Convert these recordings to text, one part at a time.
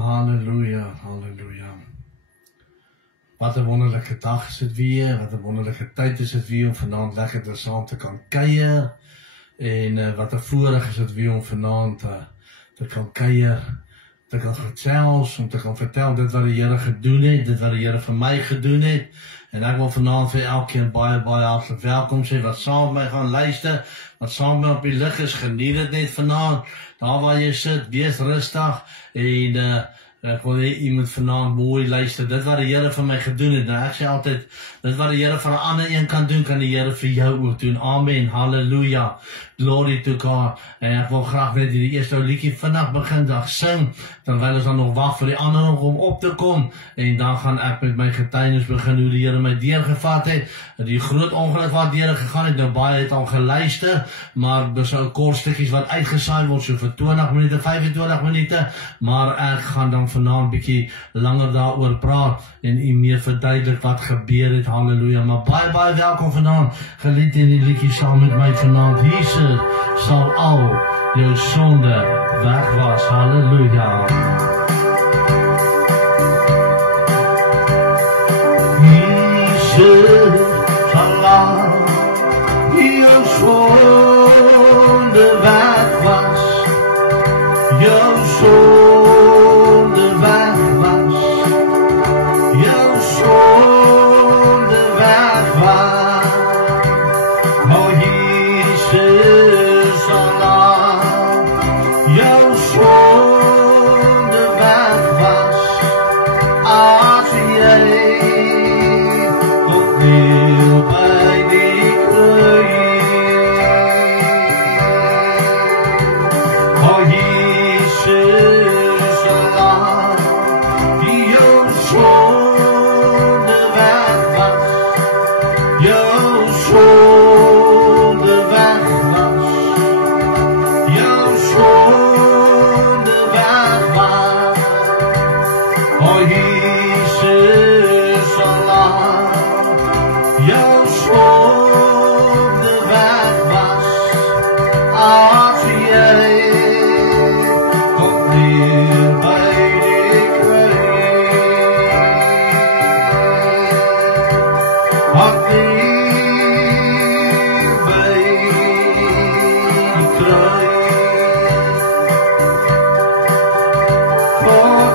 Halleluja, halleluja. Wat 'n wonderlike dag is dit weer, wat 'n wonderlike tyd is dit weer om vanaand lekker saam te kan kuier. En wat 'n voorreg is dit weer om vanaand te kan kuier, te kan gesels, om te kan vertel dit wat die Here gedoen het, dit wat die Here vir my gedoen het. En ek wil vanaand vir elkeen baie hartlik welkom sê wat saam met my gaan luister, wat saam met my op die lig is. Geniet dit net vanaand, daar waar jy sit, wees rustig en ek wil hê jy moet vanaand mooi luister, dit wat die Here vir my gedoen het. Nou ek sê altyd, dit wat die Here vir 'n ander een kan doen, kan die Here vir jou ook doen. Amen, halleluja, glory to God. En ek wil graag net die eerste liedjie vinnig begin sing, terwyl ons dan nog wag vir die ander om op te kom. En dan gaan ek met my getuienis begin hoe die Here my deurgevat het. Die groot ongeluk wat deur gegaan het, nou baie het al geluister, maar dis ou kort stukkies wat uitgesaai word, so vir 20 minute, 25 minute, maar ek gaan dan vanaand bietjie langer daaroor praat en u meer verduidelik wat gebeur het. Halleluja, maar baie welkom vanaand. Geniet in die liedjie saam met my vanaand. Jesus sal al jou sonde wegwas. Halleluja. Jesus sal al jou sonde wegwas. Jou sonde wegwas. Jou sonde wegwas. Oh Jesus sal al jou sonde wegwas. As jy opnieuw by die kruis. Oh Jesus sal al jou sonde wegwas. Jou sonde wegwas. Jou sonde wegwas. Oh Jesus sal al jou sonde wegwas. As jy opnieuw by die kruis. Opnieuw by die kruis. Opnieuw by die kruis.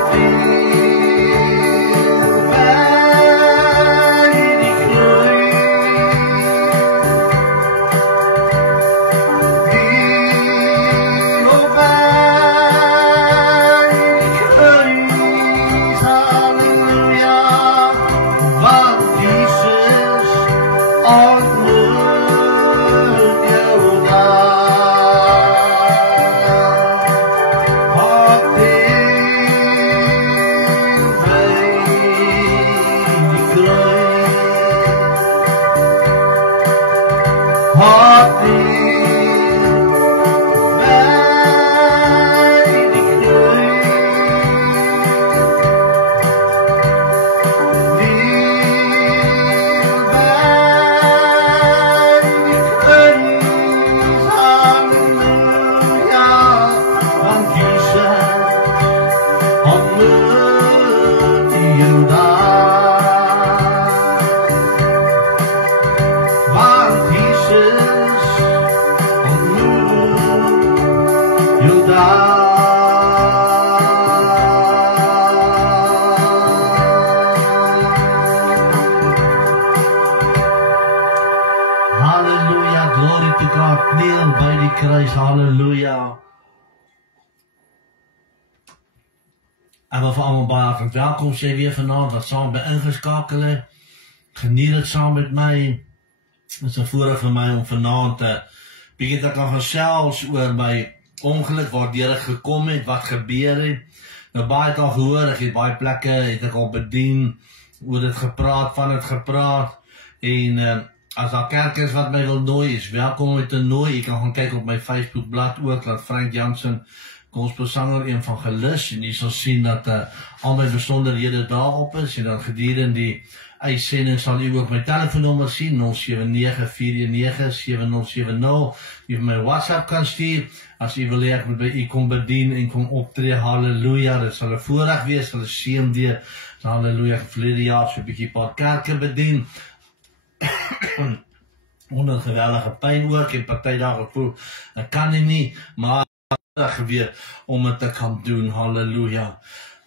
Opnieuw by die kruis. Halleluja, want Jesus ontmoet jou daar. Opnieuw by die kruis. Opnieuw by die kruis. Opnieuw by die kruis. Halleluja, want Jesus ontmoet jou daar. Want Jesus ontmoet jou daar. Halleluja, glory to God. Kneel by die kruis. Halleluja. Ek wil vir almal baie hartlik welkom sê weer vanaand wat saam by ingeskakel het. Geniet dit saam met my. Dit is 'n voorreg vir my om vanaand bietjie te kan gesels oor my ongeluk, waardeur ek gekom het, wat gebeur het. Nou baie het al gehoor, ek het baie plekke, het ek al bedien, oor dit gepraat, van dit gepraat. En as daar kerk is wat my wil nooi, is welkom om te nooi. Jy kan gaan kyk op my Facebookblad ook, laat Frank Jansen gospelsanger evangelis, en jy sal sien dat al my besonderhede daarop is, en dan gedurende die uitsending sal jy ook my telefoonnommer sien, 079-419-7070, jy my WhatsApp kan stuur, as jy wil hê ek moet by u kom bedien en kom optree, halleluja, dit sal 'n voorreg wees, sal 'n seën wees, halleluja, verlede jaar so 'n bietjie paar kerke bedien, onder geweldige pyn ook, en party dae gevoel, ek kan nie, maar weer om het te kan doen, halleluja.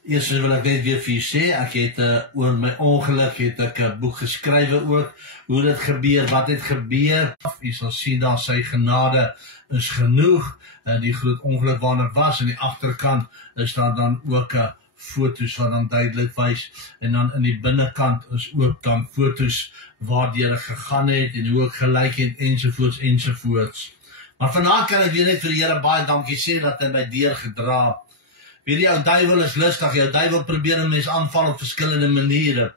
Eers wil ek net weer vir jy sê, ek het oor my ongeluk, het ek 'n boek geskrywe ook, hoe dit gebeur, wat het gebeur, jy sal sien daar sy genade is genoeg, die groot ongeluk waarna ek was, en die agterkant is daar dan ook foto's wat dan duidelik wys, en dan in die binnekant is ook dan foto's waardeur ek gegaan het, en hoe ek gelyk het, ensovoorts, ensovoorts. Maar vanaand kan ek weer net vir die Here baie dankie sê, dat hy my deur gedra. Weet jy, jou duiwel is lustig, jou duiwel probeer 'n mens aanval op verskillende maniere.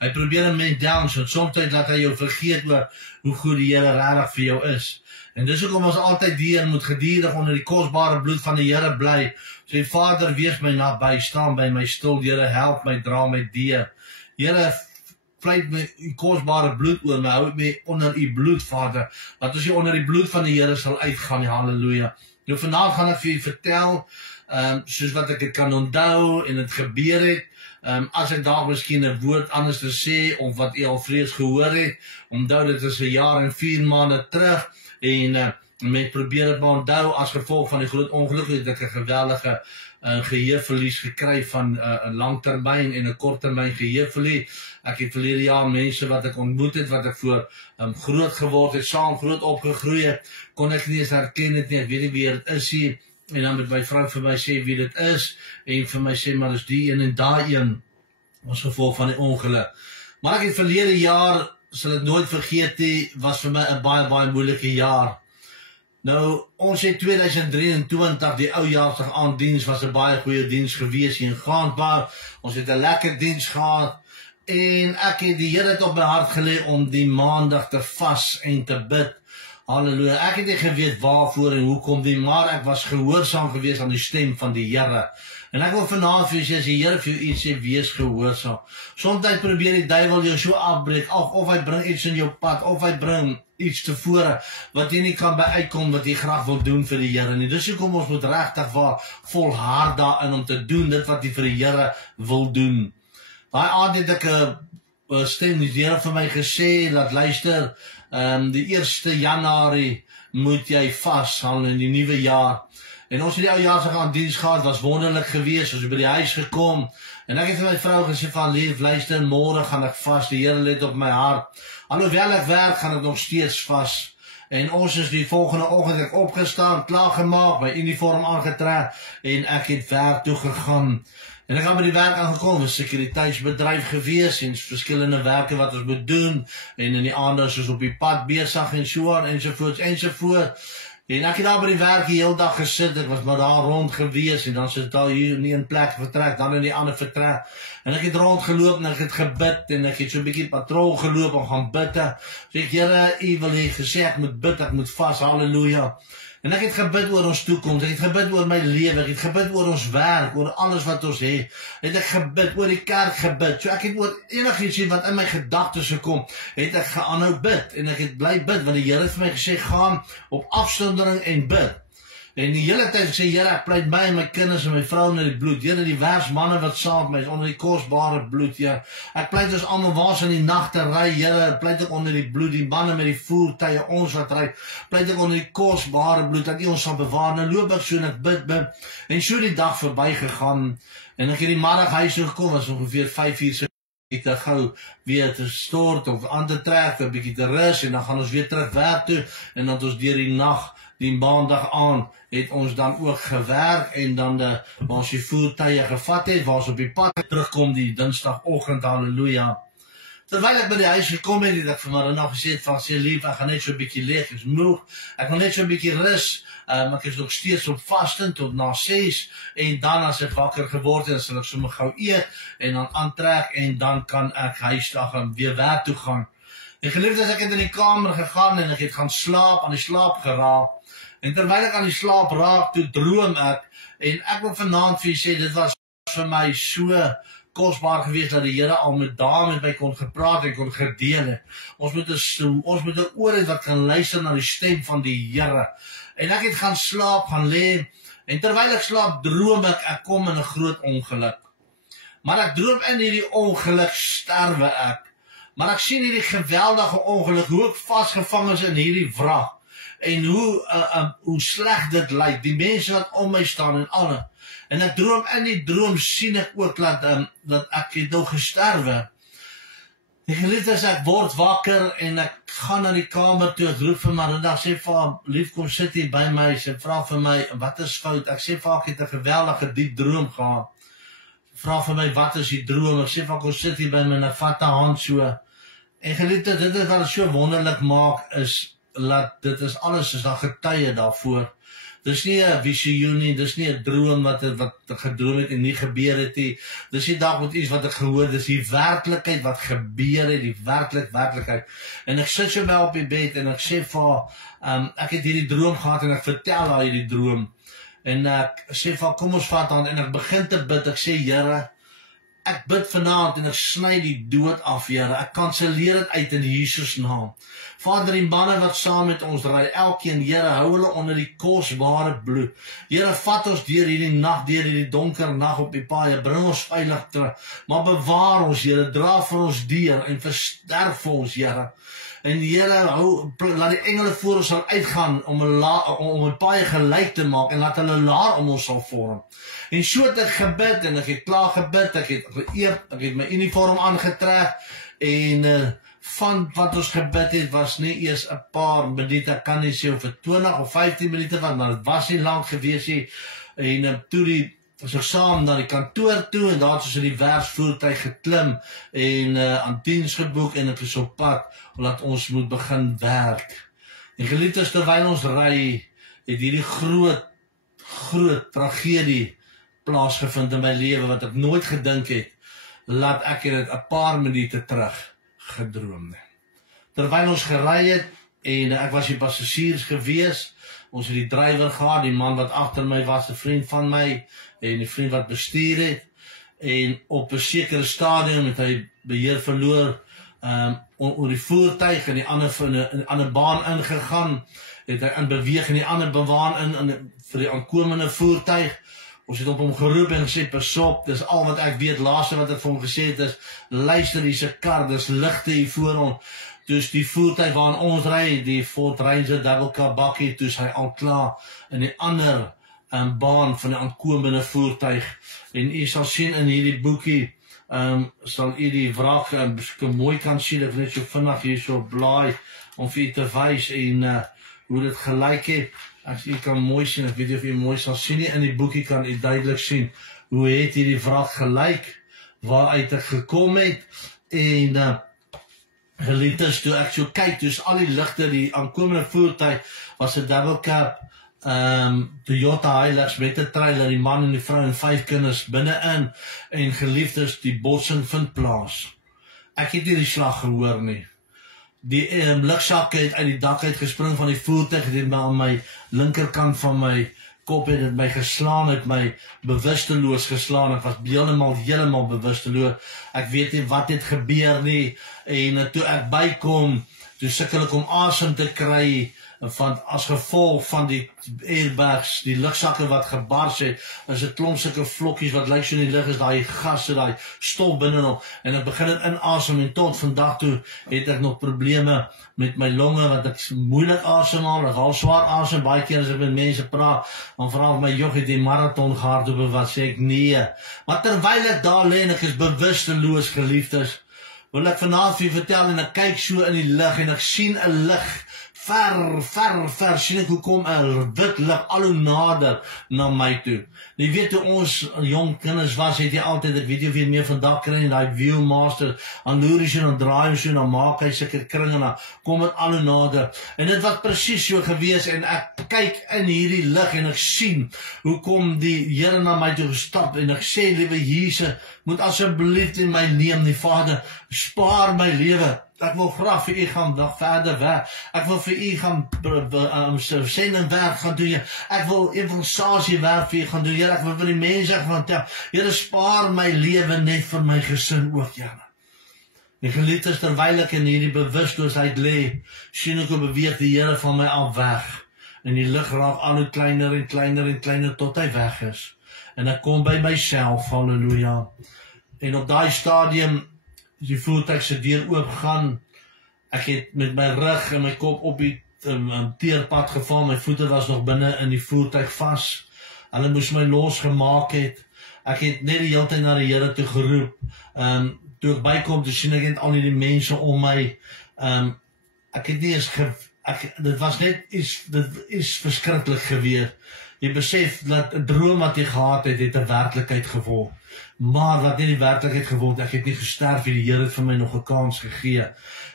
Hy probeer 'n mens down, so soms laat hy jou vergeet oor hoe goed die Here regtig vir jou is. En dis hoekom ons altyd hier moet gedurig onder die kosbare bloed van die Here bly. Sê, Vader, wees my naby, staan by my stil, Here, help my, dra my deur. Here, vleit my u kosbare bloed oor my, hou my onder u bloed, Vader, dat ons hier onder die bloed van die Here sal uitgaan, halleluja. Nou vanavond gaan ek vir u vertel, soos wat ek het kan onthou en het gebeur het, as ek daar miskien 'n woord anders te sê, of wat u al vrees gehoor het, onthou dit is 1 jaar en 4 maande terug, en met probeer het maar onthou, as gevolg van die groot ongeluk, het ek 'n geweldige geheelverlies gekry van 'n langtermyn en 'n korttermyn geheelverlies. Ek het verlede jaar mense wat ek ontmoet het, wat ek voor groot geword het, saam groot opgegroei het, kon ek nie eens herken het nie, ek weet nie wie dit is hier, en dan met my vrou vir my sê wie dit is, en vir my sê, maar is die een en daai een, as gevolg van die ongeluk. Maar ek het verlede jaar, sal ek nooit vergeet nie, was vir my 'n baie, baie moeilike jaar. Nou, ons het 2023, die oujaarsdag aan diens, was 'n baie goeie diens gewees hier in Gaandbaar. Ons het 'n lekker diens gehad, en ek het die Here op my hart gelê om die maandag te vas en te bid. Halleluja, ek het nie geweet waarvoor en hoekom nie, maar ek was gehoorsaam gewees aan die stem van die Here. En ek wil vanaand vir jou sê, as die Here vir jou iets sê, wees gehoorsaam. Soms probeer die duiwel jou so afbreek, of hy bring iets in jou pad, of hy bring iets tevore, wat jy nie kan by uitkom, wat jy graag wil doen vir die Here nie. Dus hoekom ons moet regtig volhard daarin om te doen, dit wat jy vir die Here wil doen. Daai aand het ek 'n stem, die Here vir my gesê, laat luister, die 1 Januarie moet jy vas, al in die nuwe jaar. En ons het die oujaarsdag aan diens gehad, was wonderlik geweest, ons het by die huis gekom, en ek het vir my vrou gesê van, lief, luister, môre gaan ek vas, die Here let op my hart. Alhoewel ek werk, gaan ek nog steeds vas. En ons is die volgende oggend ek opgestaan, klaargemaak, my uniform aangetrek, en ek het werk toe gegaan. En ek het by die werk aangekom, 'n sekuriteitsbedryf gewees, en verskillende werke wat ons moet doen, en in die aande is ons op die pad besig, en so aan, ensovoorts, ensovoorts. En ek het daar by die werk die hele dag gesit, ek was maar daar rond gewees, en dan sit daar hier in een plek vertrek, dan in die ander vertrek. En ek het rondgeloop, en ek het gebid, en ek het so 'n bietjie patrol geloop, en gaan bid. Sê ek, Here, u wil hê gesê, ek moet bid, ek moet vas, halleluja. En ek het gebid oor ons toekoms, ek het gebid oor my lewe, ek het gebid oor ons werk, oor alles wat ons het ek gebid, oor die kerk gebid, so ek het oor enigiets wat in my gedagtes gekom, het ek geaanhou bid, en ek het bly bid, want die Here het vir my gesê, gaan op afsondering en bid. En die hele tyd gesê, Here, ek pleit my en my kinders en my vrou onder die bloed. Here, die versmanne wat saam met my is onder die kosbare bloed, Here. Ek pleit ons almal waar in die nagte ry, Here, pleit ek onder die bloed, die manne met die voertuie, ons wat ry, pleit ek onder die kosbare bloed, dat U ons sal bewaar. Nou loop ek so en ek bid, en so die dag verbygegaan, en ek het die middag huis toe gekom, was ongeveer 5:00 te gou weer te stort of aan te trek, 'n bietjie te rus, en dan gaan ons weer terug werk toe, en dan ons deur die nag, die maandag aan, het ons dan ook gewerk, en dan waar ons die voertuie gevat het, waar ons op die pad terugkom die dinsdagoggend, halleluja. Terwyl ek by die huis gekom het, het ek vir Marina gesê van, sê lief, ek gaan net so 'n bietjie leeg, ek is moeg, ek wil net so 'n bietjie rus, ek is nog steeds op vasten tot na 6, en dan as ek wakker geword het, dan sal ek sommer gou eet, en dan aantrek, en dan kan ek huisdag en weer werk toe gaan. En geliefdes, ek het in die kamer gegaan, en ek het gaan slaap, aan die slaap geraak, En terwyl ek aan die slaap raak, toe droom ek, en ek wil vanaand vir julle sê, dit was vir my so kosbaar geweest dat die Here al met my kon gepraat en kon gedeel het. Ons moet 'n oor hê wat kan luister na die stem van die Here. En ek het gaan slaap, gaan lê, en terwyl ek slaap, droom ek kom in 'n groot ongeluk. Maar ek droom in hierdie ongeluk sterwe ek. Maar ek sien hierdie geweldige ongeluk, hoe ek vasgevang is in hierdie wrak. En hoe sleg dit lyk, die mense wat om my staan en alles. En ek droom in die droom sien ek ook dat ek het nou gesterwe. Die geliefdes, ek word wakker en ek gaan na die kamer toe, ek roep vir Marina, sê vir haar, lief, kom sit hier by my, sy vra vir my, wat is fout? Ek sê vir haar, ek het 'n geweldige diep droom gehad. Vra vir my, wat is die droom? Ek sê vir haar, kom sit hier by my, en ek vat haar hand so. En geliefdes, dit is wat het so wonderlik maak, is, dat dit is alles, is daar getuie daarvoor. Dis nie 'n visioen nie, dis nie 'n droom wat ek gedroom het en nie gebeur het nie. Dis nie dalk met iets wat ek gehoor, dis die werklikheid wat gebeur het, die werklikheid. En ek sit so by op die bed en ek sê vir haar, ek het hierdie droom gehad en ek vertel haar hierdie droom. En ek sê vir haar, kom ons vat aan, en ek begin te bid, ek sê, Here, ek bid vanaand en ek sny die dood af, Here. Ek kanselleer dit uit in Jesus naam. Vader, die manne wat saam met ons ry, elkeen, Here, hou hulle onder die kosbare bloed. Here, vat ons deur hierdie nag, deur hierdie donker nag op die paaie, bring ons veilig terug. Maar bewaar ons, Here, dra vir ons deur en versterk vir ons, Here. En Here, laat die engele voor ons sal uitgaan om 'n paai gelyk te maak en laat hulle laar om ons sal vorm. En so het ek gebid en ek het klaar gebid, ek het geëet, ek het my uniform aangetrek en van wat ons gebid het was nie eers 'n paar minute, ek kan nie sê of het 20 of 15 minute was, maar dit was nie lank gewees nie. En toe ons saam na die kantoor toe en daar het ons in die werksvoertuig geklim en aan diens geboek en ek is op pad omdat ons moet begin werk. En geliefdes, terwyl ons ry, het hierdie groot tragedie plaasgevind in my lewe wat ek nooit gedink het, laat ek dit 'n paar minute terug gedroom het. Terwyl ons gery het en ek was die passasiers gewees, ons het die drywer gehad, die man wat agter my was, 'n vriend van my en die vriend wat bestuur het, en op 'n sekere stadium het hy beheer verloor oor die voertuig en die ander baan ingegaan, het hy in beweeg in die ander baan in vir die aankomende voertuig. Ons het op hom geroep en gesê, pas op, dis al wat ek weet, laaste wat ek vir hom gesê het is, luister, hier is 'n kar, dis ligte hier voor ons. Dus die voertuig waarin ons ry, die Ford Ranger double cab bakkie, dus hy al klaar in die ander baan van die aankomende voertuig. En u sal sien in hierdie boekie, sal u die wrak mooi kan sien, ek net so vinnig hier so blaai, om vir u te wys en hoe dit gelyk het. As u kan mooi sien, ek weet nie of u mooi sal sien nie, in die boekie kan u duidelik sien, hoe het hierdie wrak gelyk, waaruit ek gekom het, en geliefdes, toe ek so kyk, dus al die ligte, die aankomende voertuig, was 'n double cab, Toyota Hilux met 'n trailer, die man en die vrou en 5 kinders binne-in, en geliefdes, die botsing vind plaas. Ek het nie die slag gehoor nie. Die lugsakke het uit die dak uitgespring van die voertuig, het aan my linkerkant van my kop het my geslaan, het my bewusteloos geslaan, ek was helemaal bewusteloos, ek weet nie wat het gebeur nie, en toe ek bykom, toe sukkel ek om asem te kry, van as gevolg van die airbags, die lugsakke wat gebars het, is 'n klomp sulke vlokkies wat lyk so in die lug, is daai gasse, daai stof binne-in, en ek begin dit inasem, en tot vandag toe het ek nog probleme met my longe, wat ek moeilik asemhaal, ek haal swaar asem, baie keer as ek met mense praat, dan vra my, joh, het die marathon gehardloop, wat sê ek, nee, maar terwyl ek daar lê en ek is bewusteloos, geliefdes, wil ek vanaand vir vertel, en ek kyk so in die lig, en ek sien 'n lig, ver, sien ek hoe kom 'n wit lig al hoe nader na my toe. Jy weet, toe ons jong kinders was, het jy altyd, ek weet nie of jy meer vandag kry nie, die Viewmaster, aan loer jy en draai jy so, en dan maak hy sulke kringe, en dan kom het al hoe nader. En dit was presies so gewees, en ek kyk in hierdie lig, en ek sien, hoe kom die Here na my toe gestap, en ek sê, liewe Jesus, moet asseblief in my neem, die Vader, spaar my lewe, ek wil graag vir u gaan nog verder werk. Ek wil vir u gaan sendingwerk gaan doen. Ek wil evangelisasiewerk vir u gaan doen. Here, ek wil vir die mense gaan tel. Here, spaar my lewe net vir my gesin ook, Here. En geliefdes, terwyl ek in hierdie bewusteloosheid lê, sien ek hoe beweeg die Here van my af weg. En die lig raak al hoe kleiner en kleiner en kleiner tot hy weg is. En ek kom by myself, halleluja. En op daai stadium, die voertuig se deur oopgaan, ek het met my rug en my kop op die teerpad geval, my voete was nog binne in die voertuig vas. Hulle moes my losgemaak het. Ek het net die hele tyd na die Here toe geroep. Toe ek bykom, toe sien ek net al die mense om my. Ek het nie eens dit was net iets verskriklik gewees. Jy besef dat 'n droom wat jy gehad het, het 'n werklikheid geword. Maar wat nie die werklikheid geword, ek het nie gesterf, die Here het vir my nog 'n kans gegee.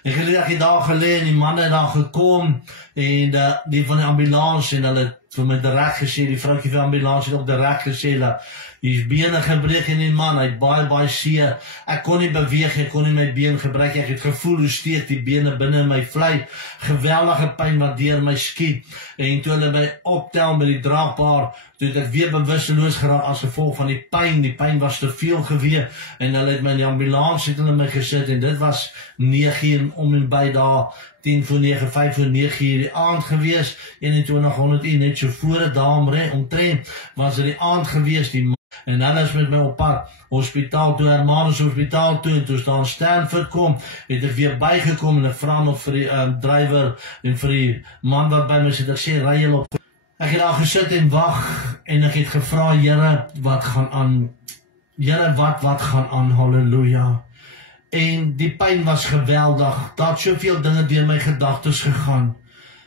En gelukkig het daar gelê en die manne het daar gekom en die van die ambulans en hulle het vir my direk gesê, die vroukie van die ambulans het ook direk gesê dat die bene gebreek en die man, hy het baie seer. Ek kon nie beweeg, ek kon nie my been gebruik. Ek het gevoel hoe steek die bene binne in my vlei. Geweldige pyn wat deur my skiet. En toe hulle my optel met die draagbaar, toe het ek weer bewusteloos geraak as gevolg van die pyn. Die pyn was te veel gewees en hulle het my in die ambulans het hulle my gesit en dit was 9 om en by daar 10:09, 5:09 die aand gewees, 2100 uur net so voor daar omtrent was dit die aand gewees. En hulle is met my op pad hospitaal toe, Hermanus hospitaal toe, en toe staan Stanford kom, het ek weer bygekom en ek vra nog vir die drywer en vir die man wat by my sit, ek sê, ry julle op. Ek het daar gesit en wag en ek het gevra, Here, wat gaan aan? Here, wat gaan aan? Halleluja. En die pyn was geweldig. Daar het soveel dinge deur my gedagtes gegaan.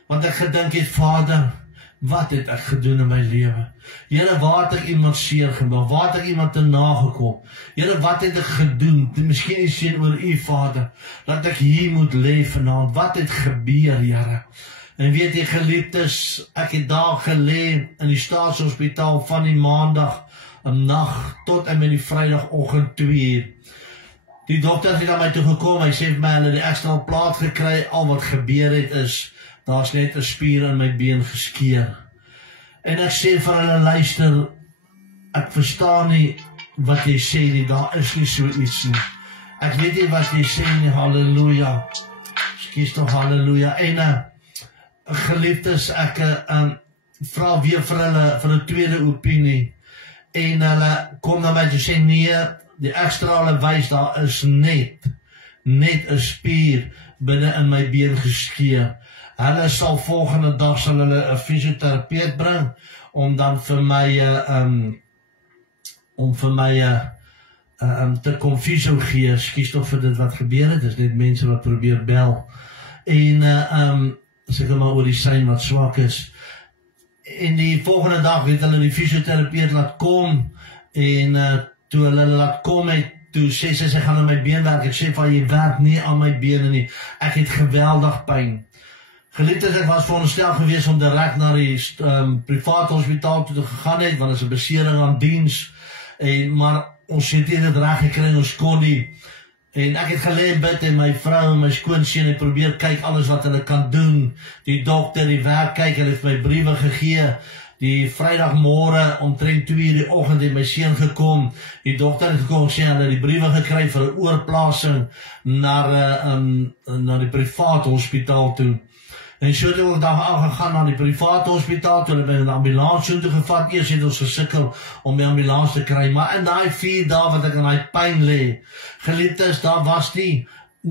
Want ek gedink het, Vader, wat het ek gedoen in my lewe? Here, waar het ek iemand seer gemaak? Waar het ek iemand te nagekom? Here, wat het ek gedoen? Miskien is dit oor u, Vader, dat ek hier moet lê vanaand. Wat het gebeur, Here? En weet jy, geliefdes, ek het daar gelê in die staatshospitaal van die maandag, 'n nag tot en met die vrydagoggend 2 uur. Die dokter het aan my toe gekom, hy sê vir my, hulle het die ekstra plaat gekry, al wat gebeur het is, daar's net 'n spier in my been geskeur. En ek sê vir hulle, luister, ek verstaan nie wat jy sê nie, daar is nie so iets nie. Ek weet nie wat jy sê nie, halleluja. Skies toch, halleluja. En geliefdes, ek vra weer vir hulle, vir 'n tweede opinie. En hulle kom na my te sê, nee, die ekstra hulle wys, daar is net 'n spier binne in my been geskeur. Hulle sal volgende dag sal hulle 'n fisioterapeut bring om dan vir my te kom fisio gee. Skies toch vir dit wat gebeur het. Dis net mense wat probeer bel. En seker maar oor die sein wat swak is. En die volgende dag het hulle die fisioterapeut laat kom en toe hulle laat kom het, toe sê sy gaan aan my been werk. Ek sê van, jy werk nie aan my bene nie. Ek het geweldig pyn. Geliefdes, ek was veronderstel gewees om direk na die private hospitaal toe te gegaan het, want is 'n besering aan diens. Maar ons het dit reg gekry, ons kon nie. En ek het gelê bid en my vrou en my skoonseun het probeer kyk alles wat hulle kan doen. Die dokter, die werk kyk, hulle het my briewe gegee. Die vrydagmôre omtrent 2 uur die oggend het my seun gekom. Die dokter het gekom en sê hulle het die briewe gekry vir 'n oorplasing na die private hospitaal toe. En so het ons dan aangegaan na die private hospitaal, toe hulle by 'n ambulans toe gevat. Eers het ons gesukkel om die ambulans te kry, maar in daai 4 dae wat ek in daai pyn lê, geliefdes, daar was nie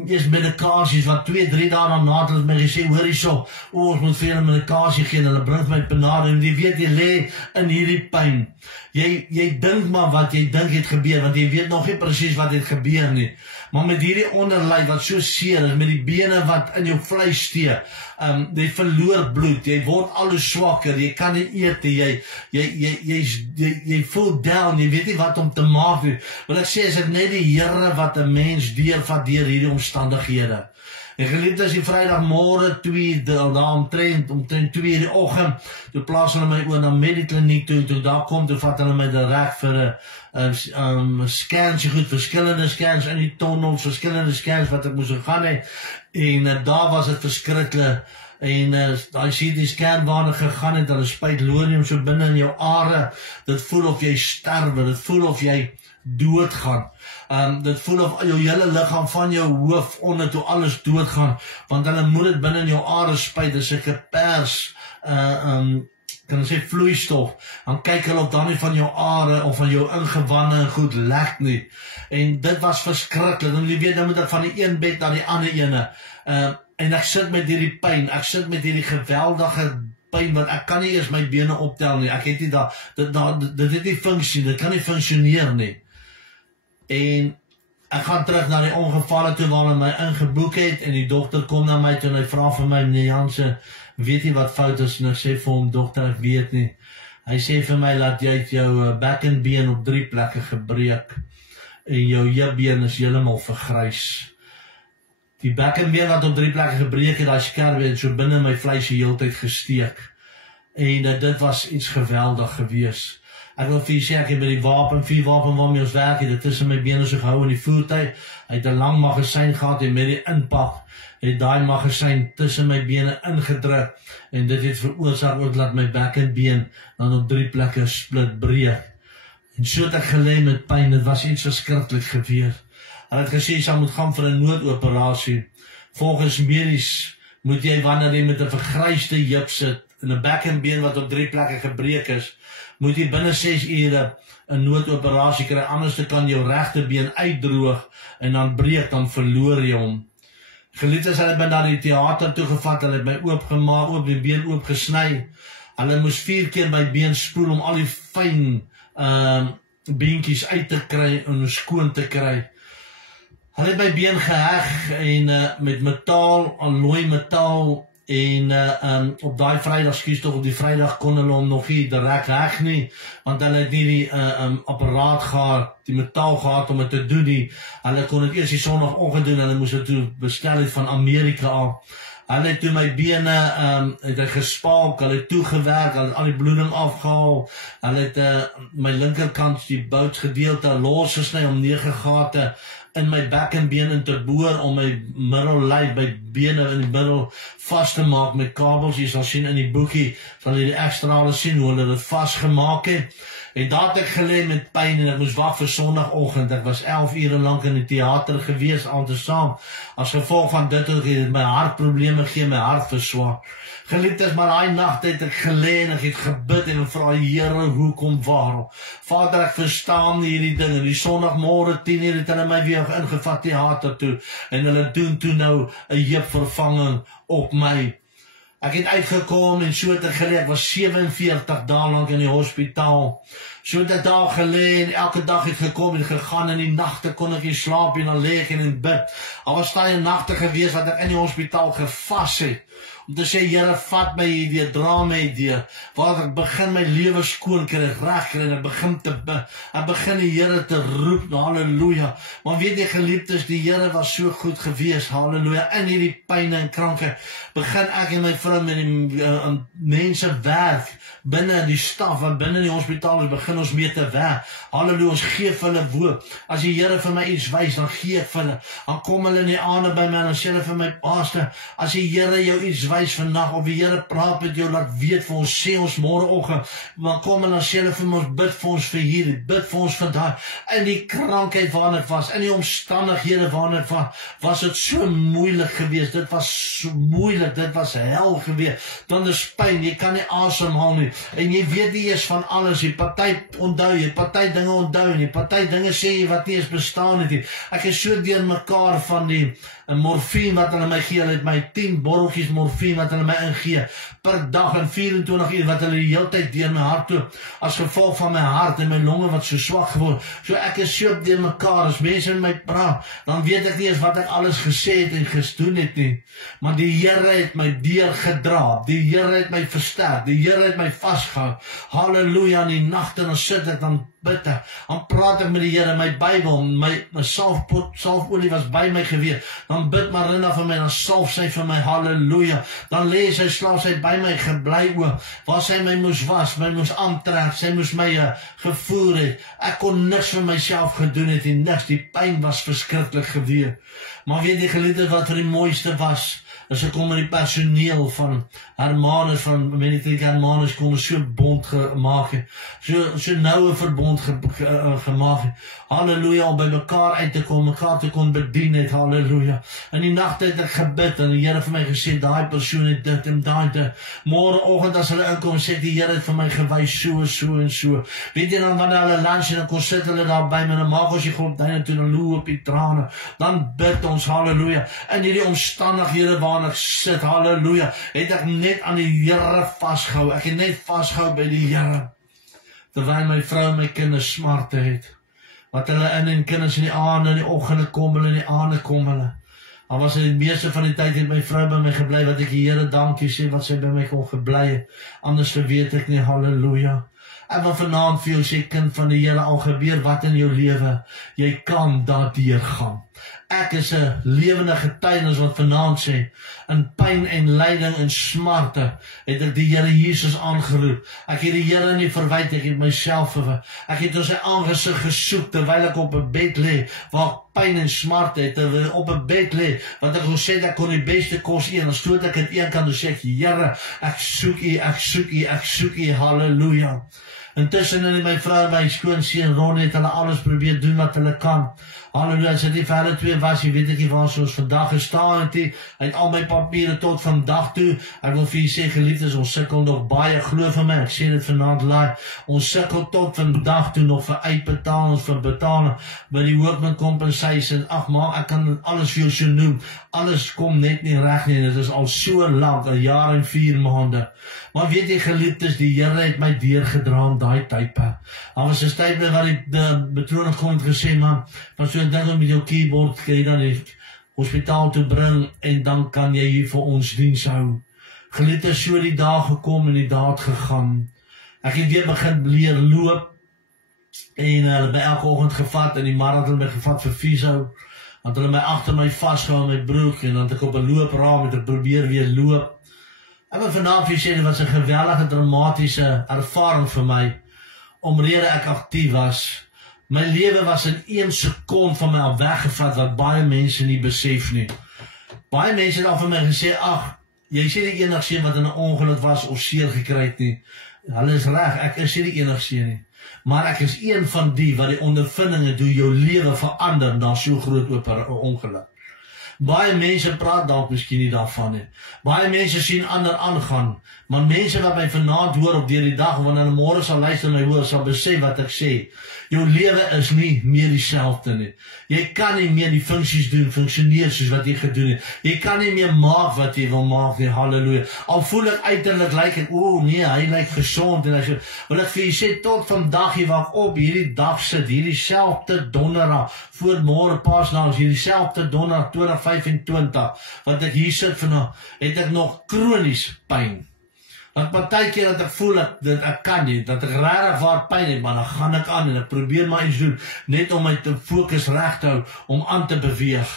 eers medikasies, wat 2-3 dae daarna het hulle my gesê, hoor hierso, ons moet vir julle medikasie gee, en hulle bring my penade, en jy weet, jy lê in hierdie pyn. Jy dink maar wat jy dink het gebeur, want jy weet nog nie presies wat het gebeur nie. Maar met hierdie onderlyf wat so seer is, met die bene wat in jou vleis steek, jy verloor bloed, jy word al hoe swakker, jy kan nie eet, jy voel down, jy weet nie wat om te maak nie. Wil ek sê, is dit net die Here wat 'n mens deurvat deur hierdie omstandighede. En geliefdes, die Vrydagmôre 2, daar omtrent 2 die oggend, toe plaas hulle my oor na Medikliniek toe daar kom, toe vat hulle my direk vir 'n scans, goed, verskillende scans in die tonnels, verskillende scans wat ek moes gaan hê, en daar was dit verskriklik, en as jy die scan waarna gegaan het, hulle spuit lorium so binne in jou are, dit voel of jy sterwe, dit voel of jy doodgaan. Dit voel of jou hele liggaam van jou hoof onder toe alles doodgaan, want hulle moet dit binne in jou are spuit, dis 'n pers, kan ons sê vloeistof, dan kyk hulle of dan nie van jou are of van jou ingewande en goed lek nie, en dit was verskriklik, en jy weet, dan moet ek van die een bed na die ander ene, en ek sit met hierdie pyn, ek sit met hierdie geweldige pyn, want ek kan nie eers my bene optel nie, ek het nie dit het nie funksie, dit kan nie funksioneer nie, en ek gaan terug na die ongevalle toe waar hulle my ingeboek het, en die dokter kom na my toe en hy vra vir my, meneer Jansen, weet jy wat fout is? En ek sê vir hom, dokter, ek weet nie. Hy sê vir my, laat jy jou bekkenbeen op 3 plekke gebreek, en jou heupbeen is heeltemal vergrys. Die bekkenbeen wat op 3 plekke gebreek het, daai skerbeen so binne my vleis die hele tyd gesteek. En dit was iets geweldig gewees. Ek wil vir jy sê, ek het met die 4 wapen waarmee ons werk, het tussen my bene so gehou in die voertuig, hy het 'n lang magasyn gehad, en met die inpak, het daai magasyn tussen my bene ingedruk, en dit het veroorsaak ook dat my bekkenbeen dan op 3 plekke split breek. En so het ek gelê met pyn, dit was iets verskriklik gewees. Hulle het gesê, jy sal moet gaan vir 'n noodoperasie. Volgens medies moet jy, wanneer jy met 'n vergryste heup sit, en 'n bekkenbeen wat op 3 plekke gebreek is, moet jy binne 6 ure 'n noodoperasie kry, anders kan jou regte been uitdroog, en dan breek, dan verloor jy hom. Geliefdes, hulle het my na die teater toegevat, hulle het my oopgemaak, die been oopgesny, hulle moes 4 keer my been spoel, om al die fyn beentjies uit te kry, en skoon te kry. Hulle het my been geheg, en met metaal, alloy metaal, en op daai Vrydag, op die Vrydag kon hulle hom nog nie direk heg nie, want hulle het nie die apparaat gehad, die metaal gehad om dit te doen nie. Hulle kon dit eers die Sondagoggend doen, hulle moes dit toe bestel het van Amerika af. Hulle het toe my bene het hy gespalk, hulle het toegewerk, hulle het al die bloeding afgehaal, hulle het my linkerkant die boutsgedeelte losgesny om 9 gate in my bekkenbeen in te boor, om my middellyf, my bene in die middel vast te maak met kabels. Jy sal sien in die boekie, sal jy die ekstrale sien hoe hulle dit vastgemaak het. En daar het ek gelê met pyn, en ek moes wag vir Sondagoggend. Ek was 11 ure lank in die teater gewees, al te saam. As gevolg van dit het my hartprobleme gegee, my hart verswak. Geliefdes, maar daai nag het ek gelê en ek het gebid en vra, Here, hoekom, waarom? Vader, ek verstaan nie hierdie dinge. Die Sondagmôre 10 uur het hulle my weer ingevat teater toe, en hulle doen toe nou 'n heupvervanging op my. Ek het uitgekom en so het ek gelê, ek was 47 dae lank in die hospitaal. So het ek daar gelê en elke dag het gekom en gegaan, en die nagte kon ek nie slaap en dan lê ek en bid. Al was daai nagte gewees wat ek in die hospitaal gevas het, om te sê, Here, vat my hierdie, dra my hierdie, waar ek begin my lewe skoon kry, reg kry, en ek begin te bid, ek begin die Here te roep, halleluja. Maar weet jy, geliefdes, die Here was so goed gewees, halleluja, in hierdie pyn en krankheid, begin ek en my vrou met die mense werk, binne die staf, en binne die hospitaal, begin ons mee te werk, halleluja, ons gee vir hulle woord. As die Here vir my iets wys, dan gee ek vir hulle, dan kom hulle in die aande by my, en dan sê hulle vir my, pastor, as die Here jou iets wys vandag, of die Here praat met jou, laat weet vir ons, sê ons môreoggend, dan kom en dan sê hulle vir ons, bid vir ons vir hierdie, bid vir ons vir daai, in die krankheid waarin ek was, in die omstandighede waarin ek was dit so moeilik geweest, dit was so moeilik, dit was hel geweest, dan is pyn, jy kan nie asemhaal nie, en jy weet nie eens van alles, jy party onthou, jy party dinge onthou, jy party dinge sê jy wat nie eens bestaan het nie. Ek is so deur mekaar van die morfine wat hulle my gee, hulle het my 10 botteltjies morfine wat hulle my ingee, per dag en 24 uur, wat hulle die hele tyd deur my hart toe, as gevolg van my hart en my longe wat so swak geword, so ek is so deur mekaar, as mense met my praat, dan weet ek nie eens wat ek alles gesê het en gedoen het nie, maar die Here het my deurgedra, die Here het my versterk, die Here het my vastgehou, halleluja, in die nagte en dan sit ek, dan bid ek, dan praat ek met die Here, my Bybel, my salfolie was by my gewees, dan bid Marina vir my, dan salf sy vir my, halleluja, dan lees sy slaap sy by my gebly ook, waar sy my moes was, my moes aantrek, sy moes my gevoer het, ek kon niks vir myself gedoen het, en niks, die pyn was verskriklik gewees, maar weet die geliefdes wat vir die mooiste was, as ek kom met die personeel van Hermanus, van Meditech Hermanus, kon so bond gemaak het, so nouwe verbond gemaak het, halleluja, om by mekaar uit te kom, mekaar te kon bedien het, halleluja, in die nacht het ek gebid, en die Here vir my gesê, daai persoon het dit en daai, morgenoggend as hulle inkom, sê die Here het vir my gewys, so en so, weet jy dan, wanneer hulle lunch, en dan kon sit hulle daar by my, en dan maak ons die gordijne toe, en loop die trane, dan bid ons, halleluja, in die omstandighede waarin ek sit, halleluja, het ek net aan die Here vastgehou, ek het net vastgehou by die Here, terwyl my vrou en my kinders smarte het, wat hulle en kinders in die aande, in die oggende kom hulle, in die aande kom hulle, al was in die meeste van die tyd het my vrou by my geblei, wat ek die Here dankie sê, wat sy by my kon geblei, anders weet ek nie, halleluja, en wat vanaand vir jou sê, kind van die Here, al gebeur wat in jou lewe, jy kan daardeur gaan. Ek is 'n lewende getuienis wat vanaand sê, in pyn en lyding en smarte, het ek die Here Jesus aangeroep. Ek het die Here nie verwyd, ek het myself verwyd. Ek het in sy aangesig gesoek, terwyl ek op 'n bed lê, waar pyn en smarte het, terwyl op 'n bed lê, want ek gesê ek kon die beste kos eet, dan stoot ek het een kant, en sê ek, Here, ek soek U, ek soek U, ek soek U, halleluja. Intussen in my vrou en my skoonseun Ron het hulle alles probeer doen wat hulle kan. Halleluja, as dit nie vir hulle twee was, jy weet ek nie waar soos vandag gestaan het, hy het al my papiere tot vandag toe, ek wil vir jy sê, geliefdes, ons sukkel nog baie, glo vir my, ek sê dit vanaand laat, ons sukkel tot vandag toe nog vir uitbetalings, vir betaling, by die workman compensation, ag maar, ek kan alles vir jou so noem, alles kom net nie reg nie, dit is al so lang, 'n jaar en 4 maande, maar weet jy geliefdes, die Here het my deurgedra daai tydperk. Daar was 'n tydperk waar die betroning kom het gesê, man, van so 'n ding om met jou keyboard kan jy dan die hospitaal toe bring en dan kan jy hier vir ons diens hou. Geliefdes, so die dag gekom en die daad gegaan. Ek het weer begin leer loop en hulle by elke oggend gevat en die marathon my gevat vir fisio, want hulle my agter my vasgehou met my broek en dan het ek op 'n loopraam met ek probeer weer loop. En vanaf jy sê, dit was 'n geweldige dramatiese ervaring vir my, omrede ek aktief was. My lewe was in 1 sekond van my al weggevat, wat baie mense nie besef nie. Baie mense het al vir my gesê, ag, jy sê die enigste wat in 'n ongeluk was of seer gekry het nie. Hulle is reg, ek is nie die enigste nie. Maar ek is een van die wat die ondervindinge doen jou lewe verander na so groot ongeluk. Baie mense praat dalk miskien nie daarvan nie. Baie mense sien ander aangaan, maar mense wat my vanaand hoor op deur die dag, wanneer hulle môre sal luister en my hoor, sal besef wat ek sê. Jou lewe is nie meer dieselfde nie. Jy kan nie meer die funksies doen, funksioneer soos wat jy gedoen het. Jy kan nie meer maak wat jy wil maak nie, halleluja. Al voel ek uiterlik lyk ek, nee, hy lyk gesond en ek wil ek vir jy sê, tot vandag jy waar ek op hierdie dag sit, hierdie selfde donderdag, voor môre Paasnaand, hierdie selfde donderdag 2025, wat ek hier sit vandag, het ek nog kronies pyn. Want partykeer dat ek voel dat ek kan nie, dat ek regtig waar pyn het, maar dan gaan ek aan en ek probeer maar iets doen, net om my te fokus reg te hou, om aan te beweeg.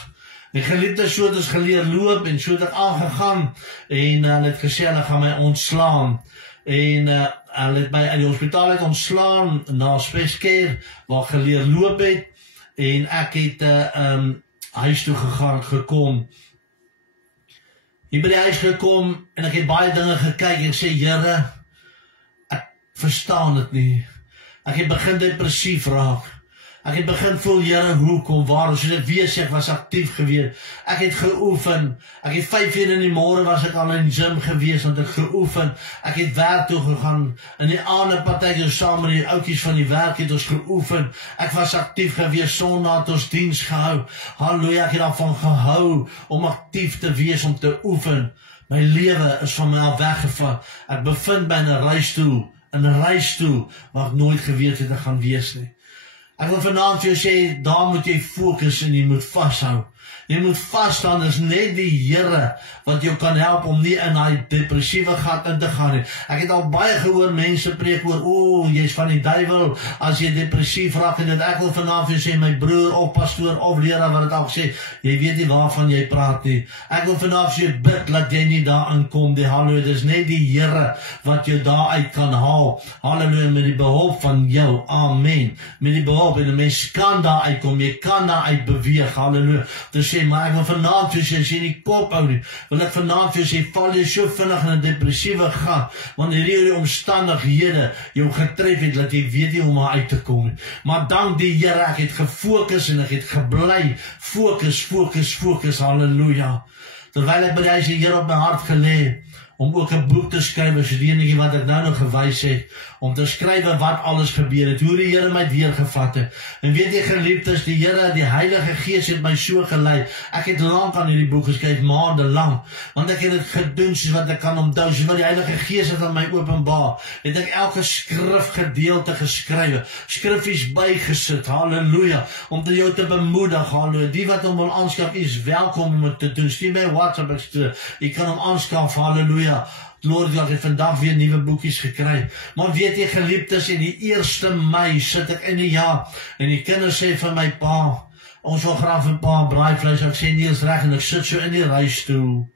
Die geliefdes, so het ons geleer loop, en so het ek aangegaan, en hulle het gesê, hulle gaan my ontslaan, en hulle het my in die hospitaal het ontslaan, na Speskeer, waar ek geleer loop het, en ek het huis toe gekom, hier by die huis gekom, en ek het baie dinge gekyk, en sê, Here, ek verstaan dit nie, ek het begin depressief raak, ek het begin voel, Here, hoekom, waarom, so dit wees, ek was actief gewees, ek het geoefen, ek het 5 uur in die môre was ek al in die gym gewees, want ek geoefen, ek het werk toe gegaan, in die aande partytjie saam met die oudjies van die werk het ons geoefen, ek was actief gewees, Sondag het ons diens gehou, halleluja, ek het daarvan gehou, om actief te wees, om te oefen, my lewe is van my al weggevat, ek bevind by in 'n reisstoel, waar ek nooit geweet het te gaan wees nie. Ek wil vanaand vir jou sê, daar moet jy fokus en jy moet vashou. Jy moet vasstaan, is net die Here wat jou kan help om nie in die depressiewe gat in te gaan nie. Ek het al baie gehoor mense preek oor, jy's van die duiwel as jy depressief raak en dit. Ek wil vanaand vir jou sê, my broer of pastoor of leraar wat het al gesê, jy weet nie waarvan jy praat nie. Ek wil vanaand vir jou bid, laat jy nie daarin kom. Halleluja, dis net die Here wat jou daaruit kan haal. Halleluja, met die behulp van jou. Amen. Met die behulp, en die mens kan daaruit kom, jy kan daaruit beweeg. Halleluja. Dus maar ek wil vanaand vir jou sê, as jy nie kop hou nie, wil ek vanaand vir jou sê, val jy so vinnig in 'n depressiewe gat, want hierdie omstandighede jou getref het, dat jy weet nie hoe om uit te kom nie. Maar dank die Here, ek het gefokus en ek het gebly, fokus, halleluja. Terwyl ek by die huis die Here op my hart gelê, om ook 'n boek te skryf, so die enetjie wat ek nou gewys het, om te skryf wat alles gebeur het, hoe die Here my deurgevat het. En weet jy geliefdes, die Here, die Heilige Gees het my so gelei. Ek het lank aan hierdie boek geskryf, maande lank, want ek het dit gedoen soos wat ek kan onthou, soos wat die Heilige Gees het aan my openbaar, het ek elke skrifgedeelte geskrywe, skriffies bygesit, halleluja, om jou te bemoedig, halleluja. Die wat hom wil aanskaf, is welkom om het te doen. Stuur my WhatsApp, jy kan hom aanskaf, halleluja. Lord, ek het vandag weer nuwe boekies gekry. Maar weet jy geliefdes, in die 1 Mei sit ek in die jaar, en die kinders sê vir my pa, ons wil graag vir pa braaivleis. Ek sê nie, is reg, en ek sit so in die reistoel.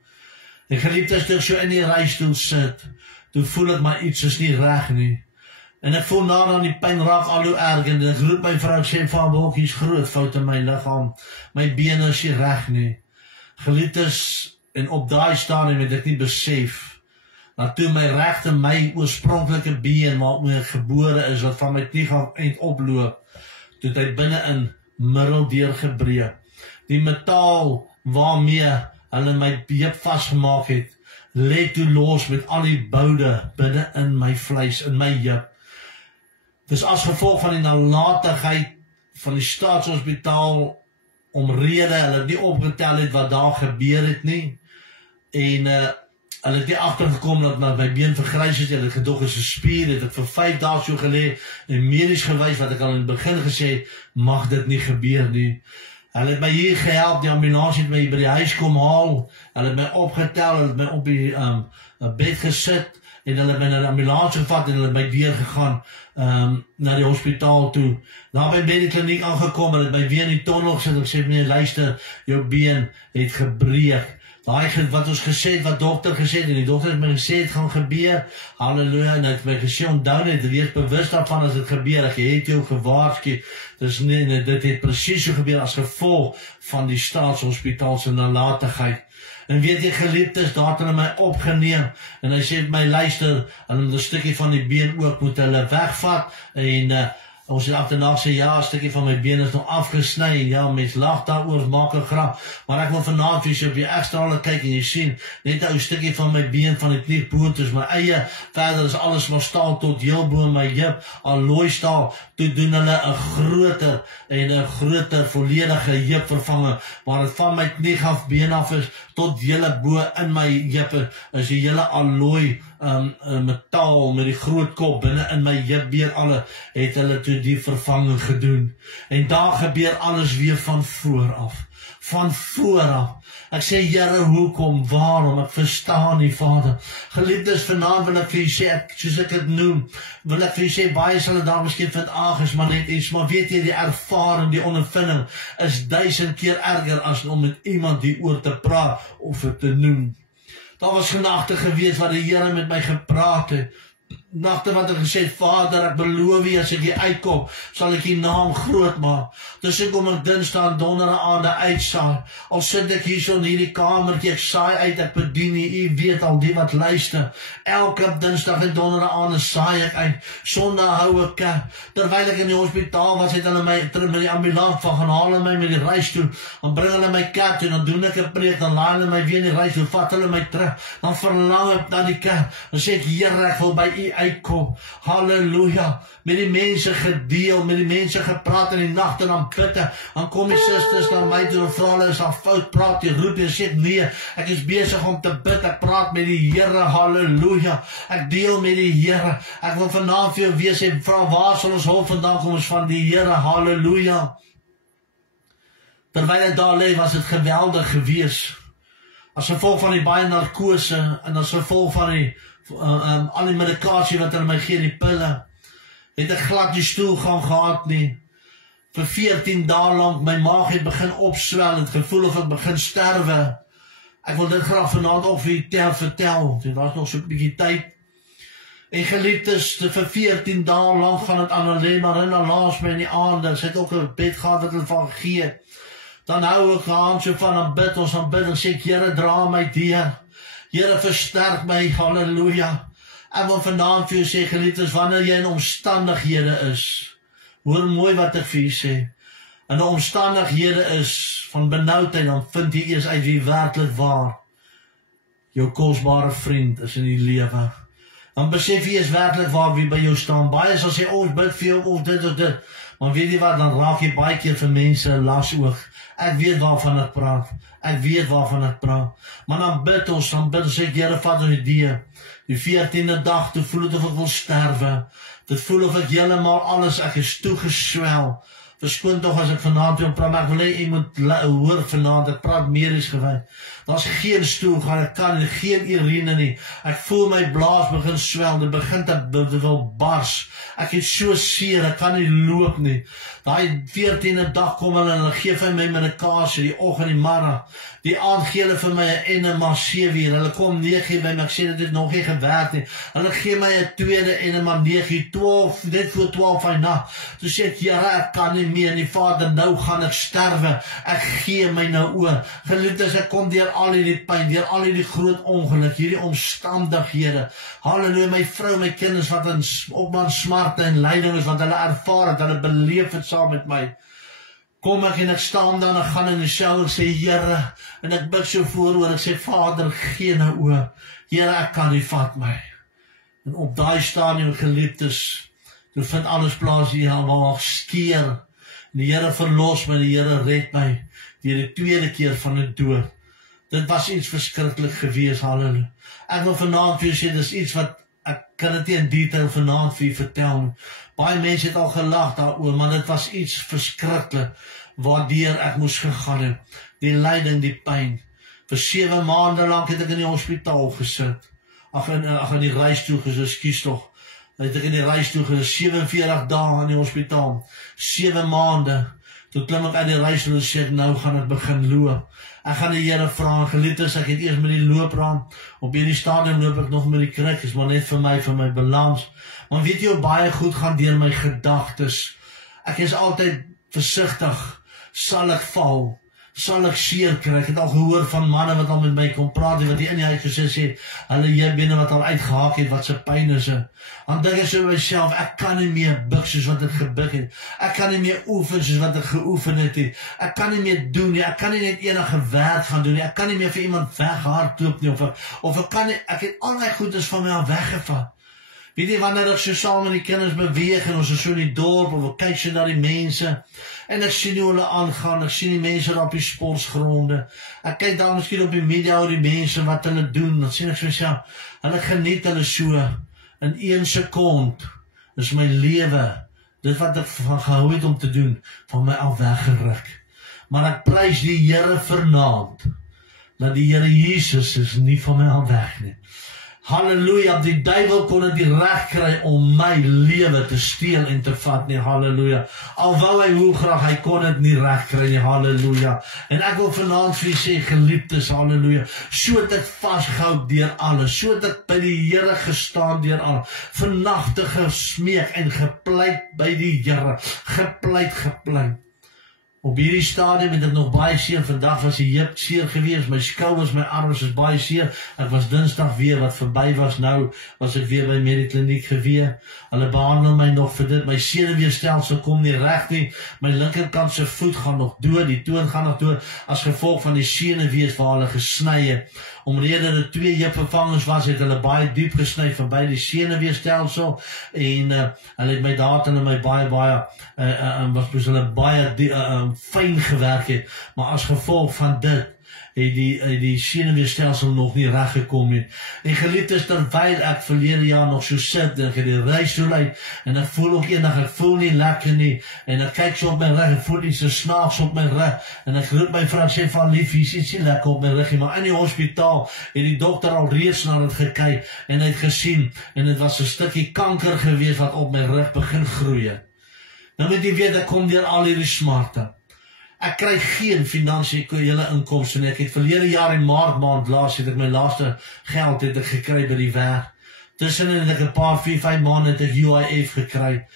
En geliefdes, toe ek so in die reistoel sit, toe voel ek maar iets is nie reg nie. En ek voel nadat die pyn raak al hoe erg, en ek roep my vrou, ek sê, Vader, hier's groot fout in my liggaam, my bene is nie reg nie. Geliefdes, en op daai stadium het ek nie besef, dat toe my oorspronklike been, waarop ek gebore is, wat van my knie gaan eind oploop, toe het hy binne-in middeldeur gebreek. Die metaal waarmee hulle my heup vasgemaak het, lê toe los met al die boude binne in my vleis, in my heup. Dis as gevolg van die nalatigheid van die staatshospitaal, omrede hulle nie opgetel het wat daar gebeur het nie, en hulle het nie agtergekom dat my been vergrys het, hulle het gedog is 'n spier, het ek vir 5 dae so gelê, en medies gewys, wat ek al in die begin gesê, mag dit nie gebeur nie. Hulle het my hier gehelp, die ambulance het my by die huis kom haal, hulle het my opgetel, hulle het my op die bed gesit, en hulle het my na die ambulance gevat, en hulle het my weer gegaan, na die hospitaal toe. Daar by die kliniek aangekom, hulle het my weer in die tonnel gesit, ek sê, meneer, luister, jou been het gebreek. Daai wat ons gesê het, wat dokter gesê het, en die dokter het my gesê, het gaan gebeur, halleluja, en het my gesê, onthou net, wees bewus daarvan as het gebeur, ek het jou gewaarsku, dit het precies so gebeur, as gevolg van die staatshospitaalse nalatigheid. En weet jy geliefdes, daar het hulle my opgeneem, en hy sê my, luister, hulle moet 'n stukkie van die been ook, moet hulle wegvat, en ons het agterna sê, ja, 'n stukkie van my been is nog afgesny, en ja, mens lag daaroor, maak 'n grap, maar ek wil vanaand vir jou op die ekstrale kyk, en jy sien, net 'n stukkie van my been, van die knie boontoe, my eie, verder is alles maar staal tot heel bo my heup, alloy staal, toe doen hulle 'n groter, en 'n groter, volledige heupvervanger, waar het van my knie af, been af is, tot hele bo in my heup, is die hele alloy, metaal, met die groot kop, binne in my heupbeer, alle, het hulle toe die vervanging gedoen, en daar gebeur alles weer van vooraf, ek sê, Here, hoekom, waarom, ek verstaan nie, Vader, geliefdes, vanaand wil ek vir jy sê, soos ek het noem, wil ek vir jy sê, baie sal het daar miskien vind, is maar net iets, maar weet jy, die ervaring, die ondervinding, is 1000 keer erger, as om met iemand die oor te praat, of het te noem. Daar was genagte gewees, wat die Here met my gepraat het, nagte wat ek gesê, Vader, ek beloof jy, as ek hier uitkom, sal ek die naam groot maak. Dus ek kom ek dinsdag en donderdag aande uitsaai, al sit ek hier so in hierdie kamertjie, ek saai uit, ek bedien nie, u weet al die wat luister, elke dinsdag en donderdag aande saai ek uit, sondag hou ek kerk, terwyl ek in die hospitaal was, het hulle my met die ambulans van gaan haal my met die reis toe, dan bring hulle my kerk toe, dan doen ek 'n preek, dan laai hulle my weer in die reis toe, vat hulle my terug, dan verlang ek na die kerk, dan sê ek, Here, ek wil by u uitkom. Halleluja. Met die mense gedeel, met die mense gepraat in die nacht en dan bidde. Dan kom die susters na my toe en vra hulle, is al fout, praat jy, roep jy, sê nee, ek is besig om te bid, ek praat met die Here, halleluja. Ek deel met die Here. Ek wil vanaand vir jou wees en vra, waar sal ons hulp vandaan kom, ons van die Here, halleluja. Terwyl ek daar lê, was het geweldig gewees. As gevolg van die baie narkose en as gevolg van die al die medikasie wat hulle my gee, die pille, het ek glad die stoel gaan gehad nie. Vir 14 dae lang, my maag het begin opswel, het gevoel of ek begin sterwe. Ek wil dit graag vanaand ook vir julle vertel, dit was nog so 'n bietjie tyd. En geliefdes, vir 14 dae lang gaan het aan alleen maar in laas my in die aande, sy het ook 'n bed gehad wat hulle van gegee. Dan hou ek aan so van aan bid, ons aan bid en sê, Here, dra my deur. Here, versterk my, halleluja. Ek wil vanaand vir jou sê, geliefdes, wanneer jy in omstandighede is, hoor mooi wat ek vir jou sê, in omstandighede is van benoudheid, dan vind jy eers uit wie werklik waar jou kosbare vriend is in die lewe. Dan besef jy is werklik waar wie by jou staan. Baie sal sê, ons bid vir jou of dit, maar weet jy wat, dan raak jy baie keer vir mense las oog. Ek weet waarvan ek praat. Ek weet waarvan ek praat. Maar dan bid ons, sê, Here, vat ons die 14de dag, toe voel het of ek wil sterwe. Dit voel of ek helemaal alles, ek is toegeswel. Verskoon toch as ek vanaand wil praat, maar ek wil hê jy moet hoor vanaand, ek praat medies gewys. Daar's geen stoel, ek kan nie, geen urine nie. Ek voel my blaas begin swel, dit begin te wil bars. Ek het so seer, ek kan nie loop nie. Daai 14de dag kom hulle en hulle gee vir my medikasie, die oggend, die middag. Die aand gee hulle vir my 'n enema 7 uur. Hulle kom 9 uur by my, ek sê dit het nog nie gewerk nie. Hulle gee my 'n tweede enema 9 uur, 12, net voor 12 van nag. Toe sê ek, Here, ek kan nie meer nie, Vader, nou gaan ek sterwe. Ek gee my nou oor. Geliefdes, ek kom deur al hierdie pyn, deur al hierdie groot ongeluk, hierdie omstandighede. Halleluja, my vrou, my kinders wat in smarte en lyding is, wat hulle ervaar het, hulle beleef het saam met my. Kom ek en ek staan dan, ek gaan in die shower, ek sê, Here, en ek bid so vooroor, ek sê, Vader, gee nou oor. Here, ek kan nie, vat my. En op daai stadium, geliefdes, toe vind alles plaas hier, waar skeer. En die Here verlos my, die Here red my, die tweede keer van die dood. Dit was iets verskriklik gewees, halleluja. Ek wil vanaand vir jou sê, dis iets wat, ek kan dit nie in detail vanaand vir jou vertel. Baie mense het al gelag daaroor, maar dit was iets verskriklik, waardeur ek moes gegaan het. Die lyding, die pyn. Vir 7 maande lang het ek in die hospitaal gesit. In die reistoel gesit, ekskuus tog. Het ek in die reistoel gesit, 47 dae in die hospitaal. 7 maande. Toe klim ek uit die reistoel en sê, nou gaan ek begin loop. Ek gaan die Here vra, geliefdes, ek het eers met die loopraam, op hierdie stadium loop ek nog met die krik, is maar net vir my balans. Maar weet jy hoe baie goed gaan deur my gedagtes? Ek is altyd versigtig, sal ek val? Sal ek seer kry? Ek het al gehoor van manne wat al met my kom praat, wat die in die huis gesê, hulle heupbene wat al uitgehaak het, wat se pyn is. Dan dink ek so by myself, ek kan nie meer buk soos wat ek gebuk het. Ek kan nie meer oefen soos wat ek geoefen het nie. Ek kan nie meer doen nie. Ek kan nie net enige werk gaan doen nie. Ek kan nie meer vir iemand weghardloop nie. Of ek kan nie, ek het al my goedes van my al weggevat. Weet jy, wanneer ek so saam met die kinders beweeg en ons is so in die dorp, of ek kyk so na die mense, en ek sien hoe hulle aangaan, ek sien die mense op die sportsgronde, ek kyk daar miskien op die media oor die mense wat hulle doen, dan sien ek so myself, hulle geniet hulle so, in 1 sekond, is my lewe, dit wat ek van gehou het om te doen, van my al weggeruk. Maar ek prys die Here vanaand, dat die Here Jesus is nie van my al weg nie. Halleluja, die duiwel kon het nie reg kry om my lewe te steel en te vat nie, halleluja. Alwou hy hoe graag, hy kon het nie reg kry nie, halleluja. En ek wil vanaand vir jy sê, geliefdes, halleluja, so het ek vastgehou deur alles, so het ek by die Here gestaan deur alles, vannagte gesmeek en gepleit by die Here, gepleit. Op hierdie stadium het ek nog baie seer, vandag was die heup seer gewees, my skouers, my arms is baie seer, ek was Dinsdag weer, wat verby was, nou was ek weer by Medikliniek gewees, hulle behandel my nog vir dit, my senuweestelsel kom nie reg nie, my linkerkant se voet gaan nog dood, die toon gaan nog dood, as gevolg van die senuwees waar hulle gesny het, Omrede dit 2 heupvervangers was, het hulle baie diep gesny verby die senuweestelsel en hulle het my data en my baie was hulle baie fyn gewerk het, maar as gevolg van dit het die senuweestelsel nog nie reg gekom nie. En geliefdes, terwyl ek verlede jaar nog so sit en ek het die reisstoel uit en ek voel ook eendag, ek voel nie lekker nie en ek kyk so op my rug, ek voel iets so snaaks op my rug en ek roep my vrou, sê van lief, hier is nie lekker op my rug nie, maar in die hospitaal het die dokter al reeds na dit gekyk en het gesien en dit was 'n stukkie kanker gewees wat op my rug begin groei. Nou moet jy weet, ek kom deur al hierdie smarte. Ek kry geen finansiële inkomste nie. Ek het verlede jaar in Maart maand het ek my laaste geld het ek gekry by die werk. Tussenin het ek 'n paar 4-5 maande het ek UIF gekry.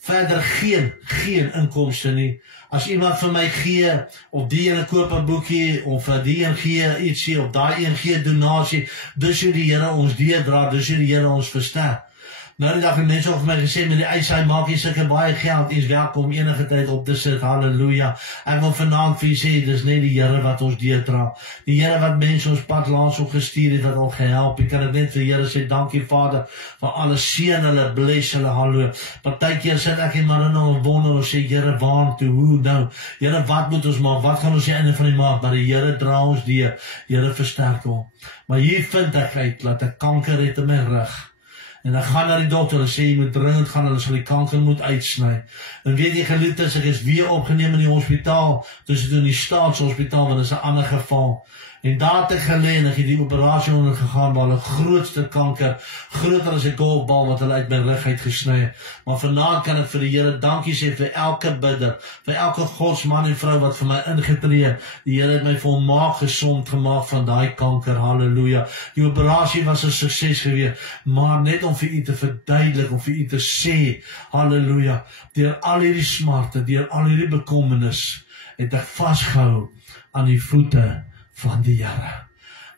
Verder geen inkomste nie. As iemand vir my gee, of die ene koop 'n boekie, of die een gee ietsie, of daai een gee donasie, dis hoe die Here ons deurdra, dis hoe die Here ons versterk. Nou die dag het mense vir my gesê, met die eis, hy maak jy sulke baie geld, jy is welkom enige tyd op te sit, halleluja. Ek wil vanaand vir jy sê, dis net die Here wat ons deurdra. Die Here wat mense ons pad langs ons gestuur het, wat al gehelp. Ek kan dit net vir Here sê, dankie Vader, vir alles seën hulle, bless hulle, halleluja. Partykeer sit ek en maar nou wonder, ons sê, Here, waar toe, hoe nou? Here, wat moet ons maak? Wat gaan ons die einde van die maand? Maar die Here dra ons deur, Here versterk ons. Maar hier vind ek uit, dat ek kanker het in my rug. En dan gaan na die dokter en sê, jy moet dringend gaan, hulle sal die kanker moet uitsny. En weet jy geliefdes, ek is weer opgeneem in die hospitaal, dus in die staatshospitaal, want dit is 'n ander geval. En daar het ek gelê en ek het die operasie ondergegaan, waar hulle grootste kanker, groter as 'n golfbal wat hulle uit my rug uitgesny het. Maar vanaand kan ek vir die Here dankie sê vir elke bidder, vir elke godsman en vrou wat vir my ingetree het. Die Here het my volmaak gesond gemaak van daai kanker, halleluja. Die operasie was 'n sukses geweest, maar net om vir u te verduidelik, om vir u te sê, halleluja, deur al hierdie smarte, deur al hierdie bekommernis, het ek vasgehou aan die voete van die Here.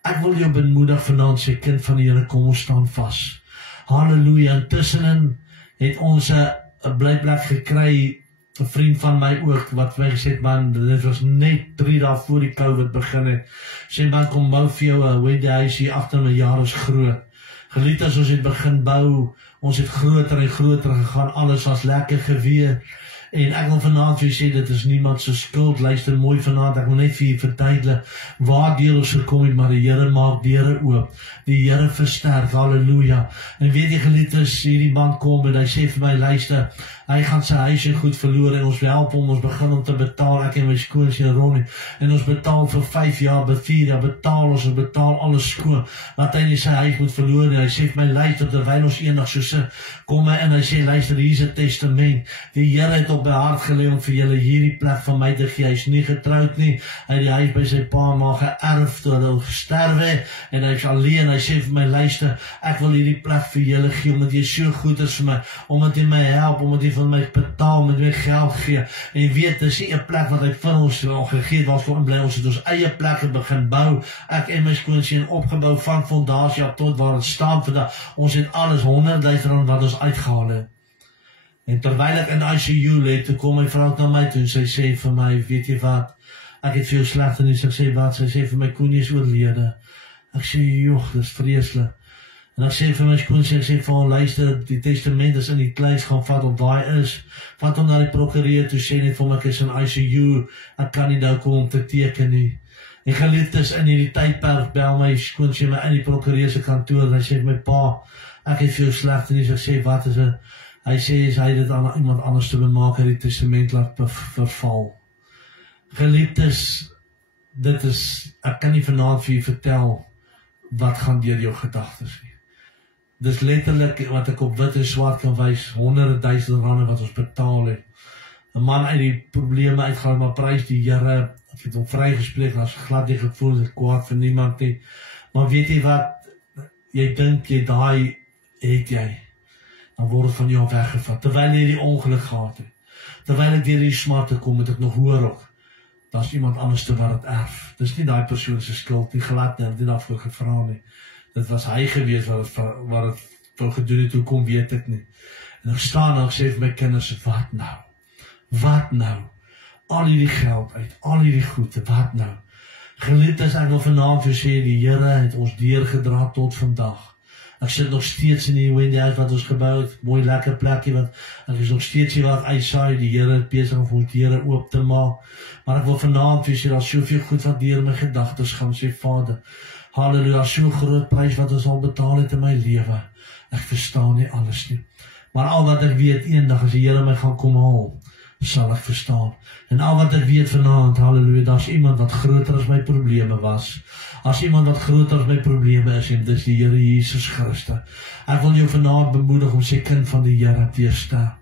Ek wil jou bemoedig vanaand, sê kind van die Here, kom ons staan vas. Halleluja. Intussenin het ons 'n blyplek gekry, 'n vriend van my ook, wat my gesê het, man, dit was net 3 dae voor die COVID begin het. Sê man, kom bou vir jou 'n wedding hier agter my jaar is groot. Geliefdes, ons het begin bou, ons het groter en groter gegaan, alles was lekker gewees. En ek wil vanaand vir julle sê, dit is niemand se skuld. Luister mooi vanaand, ek wil net vir julle verduidelik waar deur ons gekom het, maar die Here maak deure oop. Die Here versterk, halleluja. En weet jy geliefdes, hierdie man kom en hy sê vir my, luister, hy gaan sy huis en goed verloor en ons help hom, ons begin om te betaal, ek en my skoonseun Ronnie, en ons betaal vir 5 jaar, by 4 jaar betaal ons betaal alles skoon, dat hy nie sy huis moet verloor en hy sê vir my, luister, terwyl ons eendag so sit, kom hy en hy sê, luister, hier is 'n testament, die Here het op my hart gelê om vir julle hierdie plek van my te gee. Hy is nie getroud nie, hy het die huis by sy pa maar geërf toe hy gesterf het, en hy is alleen, hy sê vir my, luister, ek wil hierdie plek vir julle gee, omdat jy so goed is vir my, omdat jy my help, omdat jy vir my betaal, met my geld gee, en jy weet, dis nie 'n plek wat hy vir ons al gegee het, waar ons kon bly, ons het ons eie plekke begin bou, ek en my skoonseun opgebou, van fondasie tot waar het staan vandag, ons het alles 100.000 rand wat ons uitgehaal het. En terwyl ek in ICU lê, toe kom my vrou na my toe en sy sê vir my, weet jy wat, ek het veel slegter nuus. Ek sê wat? Sy sê vir my, Koenie is oorlede. Ek sê, joh, dis vreeslik. En ek sê vir my skoonseun, ek sê vir hom, luister, die testament is in die kluis, gaan vat op waar is, vat hom na die prokureur toe, sê net vir hom, ek is in ICU, ek kan nie nou kom om te teken nie. En geliefdes, in hierdie tydperk bel my skoonseun my in die prokureur se kantoor, en hy sê vir my, pa, ek het veel slegter nuus. Ek sê, wat is dit? Hy sê, hy het dit aan iemand anders te bemaak, hy die testament laat verval. Geliefdes, dit is, ek kan nie vanaand vir julle vertel, wat gaan deur jou gedagtes nie. Dis letterlik, wat ek op wit en swart kan wys, 100.000 rande wat ons betaal het. 'n Man uit die probleme uitgaan, maar prys die Here, ek het hom vrygespreek, as glad nie gevoel, dit kwaad vir niemand nie. Maar weet jy wat, jy dink jy daai het jy, dan word het van jou weggevat, terwyl jy die ongeluk gehad het. Terwyl ek deur die smarte kom, het ek nog hoor ook, daar is iemand anders te wat het erf. Dis nie daai persoon se skuld, nie glad nie, dit daarvoor gevra nie. Dit was hy gewees wat het wou gedoen het, hoe kom weet ek nie. En ek staan en ek sê vir my kinders, wat nou? Wat nou? Al hierdie geld uit, al hierdie goede, wat nou? Geliefdes, ek wil vanaand vir sê, die Here het ons deurgedra tot vandag. Ek sit nog steeds in die Wendy huis wat ons gebou het, mooi lekker plekkie wat ek is nog steeds hier wat uitsaai, die Here het besig om ons deure oop te maak. Maar ek wil vanaand vir sê, daar is soveel goed wat deur my gedagtes gaan, sê Vader, halleluja, so groot prys wat ons al betaal het in my lewe. Ek verstaan nie alles nie. Maar al wat ek weet, eendag as die Here my gaan kom haal, sal ek verstaan. En al wat ek weet vanaand, halleluja, daar is iemand wat groter as my probleme was. As iemand wat groter as my probleme is, en dis die Here Jesus Christus. Ek wil jou vanaand bemoedig om sê kind van die Here te staan.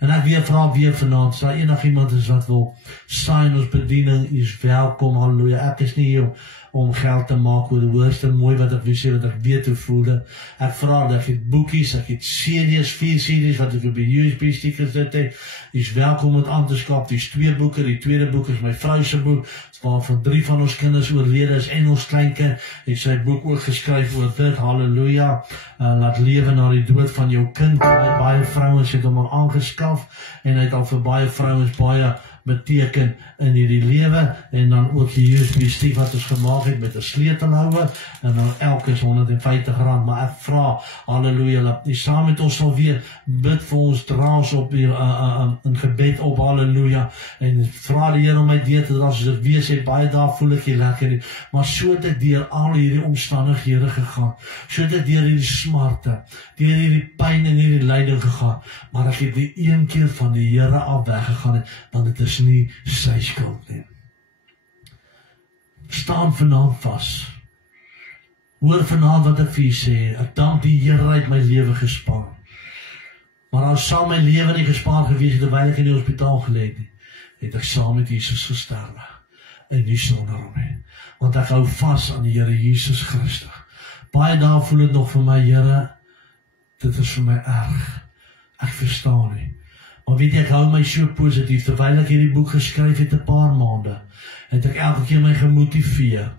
En ek vra weer vanaand, as enig iemand is wat wil staan in ons bediening, is welkom, halleluja. Ek is nie hier om geld te maak oor die hoogste mooi wat ek wil sê, wat ek weet hoe voel dit. Ek vra dat ek het boekies, ek het series, 4 series wat ek op die USB stickers zit het. Is welkom met aan te skap. Dis 2 boeke, die tweede boek is my vrou se boek, waarvan 3 van ons kinders oorlede is en ons kleinkind het sy boek ook geskryf oor dit, halleluja, laat lewe na die dood van jou kind. Baie vrouens het hom al aangeskaf en hy het al vir baie vrouens baie beteken in hierdie lewe, en dan ook die USB stick wat ons gemaak het met 'n sleutelhouer, en dan elke is R150, maar ek vra, halleluja, dat die saam met ons sal weer bid vir ons, dra ons op in gebed op, halleluja, en vra die Here om my deur te dra, as ek weer sê, baie daar voel ek nie lekker nie, maar so het ek deur al hierdie omstandighede gegaan, so het ek deur hierdie smarte, deur hierdie pyn en hierdie lyding gegaan, maar ek het die een keer van die Here af weggegaan het, want dit is nie sy skuld nie. Staan vanaand vas. Hoor vanaand wat ek vir u sê, ek dank die Here uit my lewe gespaar. Maar as sal my lewe nie gespaar gewees het terwyl ek in die hospitaal gelê het nie, het ek saam met Jesus gesterwe en nie sonder hom nie. Want ek hou vas aan die Here Jesus Christus. Baie dae voel dit nog vir my, Here, dit is vir my erg. Ek verstaan nie. Maar weet jy, ek hou my so positief, terwyl ek hierdie boek geskryf het 'n paar maande, het ek elke keer my gemotiveer.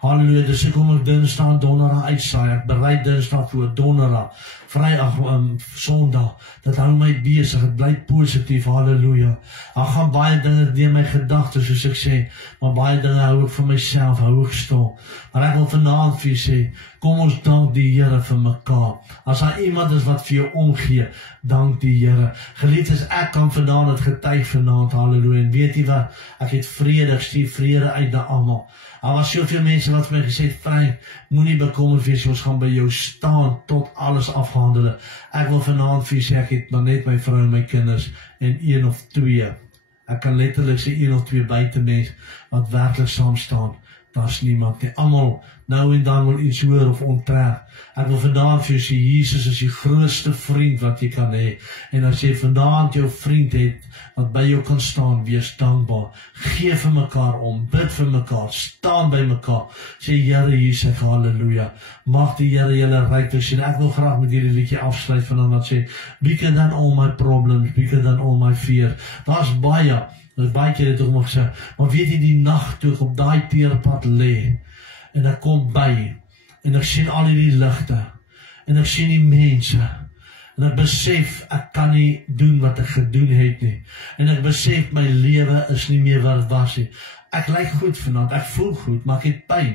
Halleluja, dus ek kom op Dinsdag en Donderdag uitsaai, ek bereid Dinsdag voor Donderdag, Vrydag, Sondag, dit hou my besig, het bly positief, halleluja. Daar gaan baie dinge deur my gedagtes, soos ek sê, maar baie dinge hou ek vir myself, hou ek stil. Maar ek wil vanaand vir jy sê, kom ons dank die Here vir mekaar. As daar iemand is wat vir jou omgee, dank die Here. Geliefdes, ek kan vanaand het getuig vanaand, halleluja, en weet jy wat, ek het vrede, ek stuur vrede uit na almal. Daar was soveel mense wat vir my gesê het, Frank, moenie bekommerd wees, ons gaan by jou staan tot alles afhandel. Ek wil vanaand vir sê, ek het maar net my vrou en my kinders en 1 of 2. Ek kan letterlik sê 1 of 2 buitemense wat werklik saam staan. Daar's niemand nie. Almal nou en dan wil iets hoor of onttrek. Ek wil vandaan vir jou sê, Jesus is die grootste vriend wat jy kan hê. En as jy vandaan jou vriend het, wat by jou kan staan, wees dankbaar. Geef vir mekaar om, bid vir mekaar, staan by mekaar. Sê, Here Jesus, halleluja. Mag die Here julle ryklik sien. Ek wil graag met hierdie liedjie afsluit van wat sê, bigger than all my problems, bigger than all my fear. Daar's baie keer het ek maar gesê, maar weet jy die nag toe ek op daai teerpad lê, en ek kom by, en ek sien al die ligte, en ek sien die mense, en ek besef, ek kan nie doen wat ek gedoen het nie, en ek besef, my lewe is nie meer wat het was nie. Ek lyk goed vanaand, ek voel goed, maar ek het pyn,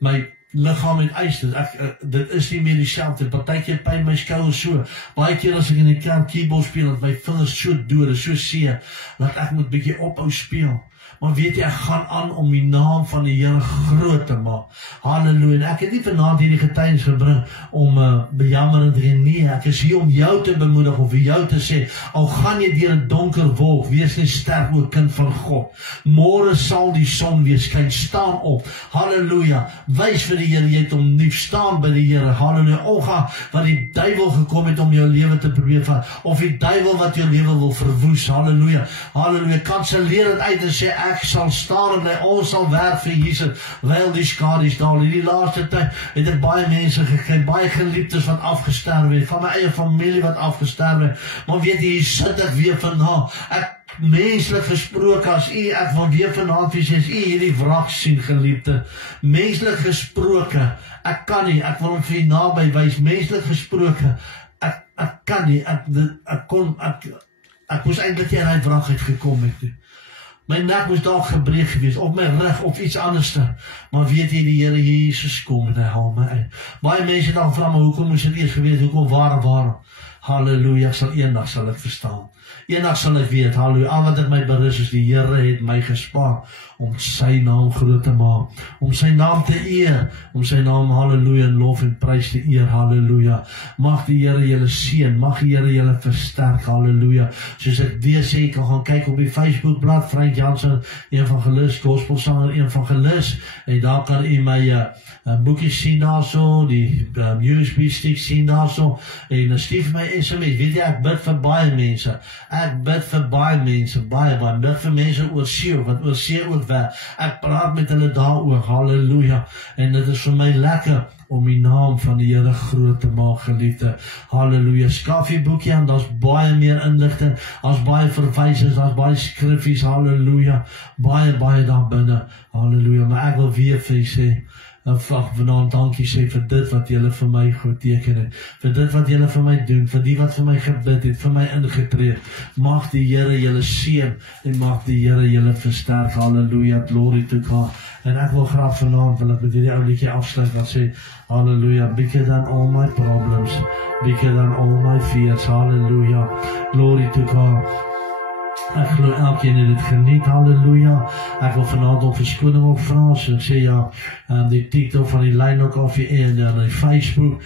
my liggaam het eisters, dit is nie meer dieselfde, partykeer pyn my skouer so, baie keer as ek in die kerk keyboard speel, dat my vingers so dood, so seer, dat ek moet bietjie ophou speel. Maar weet jy, ek gaan aan om die naam van die Here groot te maak. Halleluja. En ek het nie vanaand hierdie getuienis gebring om bejammerend te wees. Nee, ek is hier om jou te bemoedig of vir jou te sê, al gaan jy deur 'n donker wolk, wees nie sterk o kind van God. Môre sal die son weer skyn, staan op. Halleluja. Wys vir die Here, jy het hom lief, staan by die Here. Halleluja. Ongeag wat die duiwel gekom het om jou lewe te probeer vat, of die duiwel wat jou lewe wil verwoes. Halleluja. Halleluja. Kanselleer dit uit en sê, ek sal staan en ons sal werk vir Jesus, wyl die skades daal. In die laaste tyd het ek baie mense gekry, baie geliefdes wat afgesterwe het, van my eie familie wat afgesterwe het, maar weet jy, hier sit ek weer vandag, menslik gesproke, as ek van weer vanaand vir as hierdie wrak sien, geliefde, menslik gesproke, ek kan nie, ek wil hom vir naby wys, menslik gesproke, ek kan nie, ek moes eintlik hier uit wrak uitgekom het, My nek moes dalk gebreek gewees, of my rug, of iets anderste. Maar weet jy, die Here Jesus kom en hy haal my uit. Baie mense dan vra my, hoekom moes dit eers gewees, hoekom, waarom? Halleluja, eendag sal ek verstaan. Eendag sal ek weet, halleluja, al wat in my berus is, die Here het my gespaar, om sy naam groot te maak, om sy naam te eer, om sy naam, halleluja, en lof en prys te eer, halleluja. Mag die Here julle seën, mag die Here julle versterk, halleluja. Soos ek weer sê, ek kan gaan kyk op die Facebookblad, Frank Jansen, evangelist, gospelsanger, evangelist, en daar kan u my boekies sien daarso, die USB stick sien daarso, en stuur my SMS, weet jy, ek bid vir baie mense, ek bid vir baie mense, baie, bid vir mense oor see, wat oor see ook werk, ek praat met hulle daaroor, halleluja, en dit is vir my lekker, om die naam van die Here groot te maak, geliefde, halleluja, skaf die boekie aan, daar's baie meer inligting, daar's baie verwysings, daar's baie skriffies, halleluja, baie daar binne, halleluja, maar ek wil weer vir jy sê, vanaand dankie sê vir dit wat julle vir my geteken het, vir dit wat julle vir my doen, vir die wat vir my gebid het, vir my ingetree. Mag die Here julle seën en mag die Here julle versterk. Halleluja, glory to God. En ek wil graag vanaand, wil ek met hierdie ou liedjie afsluit wat sê, halleluja, bigger than all my problems, bigger than all my fears, halleluja, glory to God. Ek glo elkeen het dit geniet, halleluja. Ek wil vanaand op verskoning ook vra, so ek sê ja, die TikTok van die lyn ook af en die Facebook,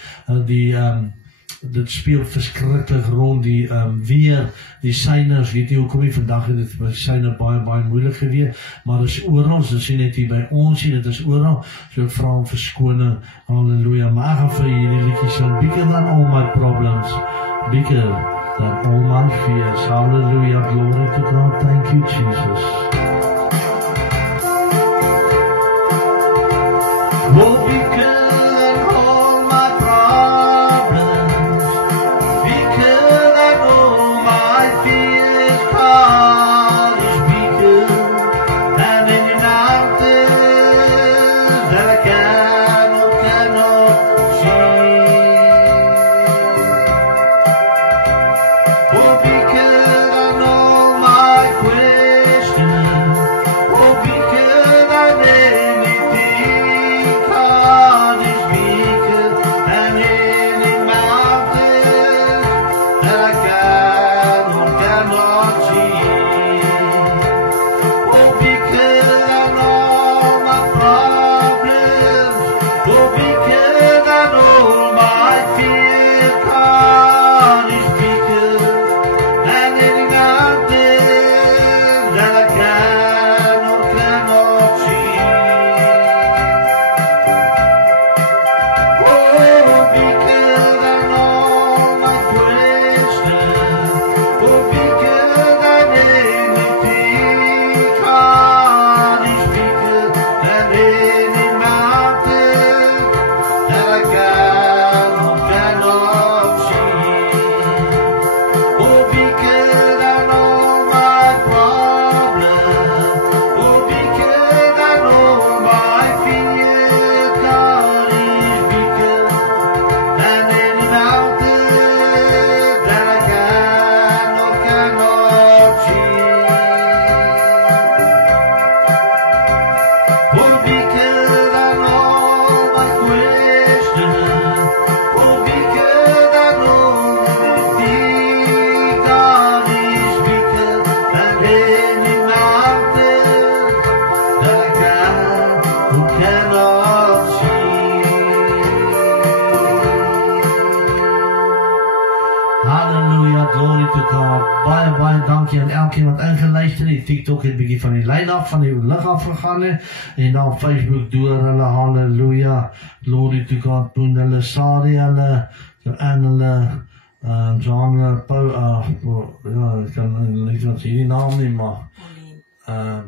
dit speel verskriklik rond, die weer, die syners, weet jy hoekom nie, vandag het dit by syner baie moeilik gewees, maar dit is oral, dit is net hier by ons, dit is oral, so ek vra om verskoning, halleluja, maar ek gaan vir hierdie liedjie sing, bigger than all my problems, bigger than all my fears, hallelujah, glory to God, thank you Jesus. Oh, bigger than all my problems, bigger than all my fears, God is bigger than any mountain that I cannot see. Oh, bigger than all my questions, oh, bigger than anything, God is bigger than any mountain that I cannot see. Oh, bigger than all my problems, oh, bigger than all my fears, God is bigger than any mountain that I cannot see. Oh, bigger than all my questions, oh, bigger than anything, God is bigger than any mountain that I cannot see. Oh, bigger than all my problems, oh, bigger than all my fears, God is bigger than any mountain that I cannot see. Oh, bigger than all my questions, oh, bigger than all anything, God is bigger than any mountain that I cannot see. Halleluja, glory to God. Baie dankie aan elkeen wat ingeluister het. TikTok het 'n bietjie van die lyn af, van die lig af gegaan het, en dan Facebook deur hulle, halleluja, glory to God, doen hulle Sari, hulle, en hulle, John, Paul, ja, ek kan nie wat sê die naam nie, maar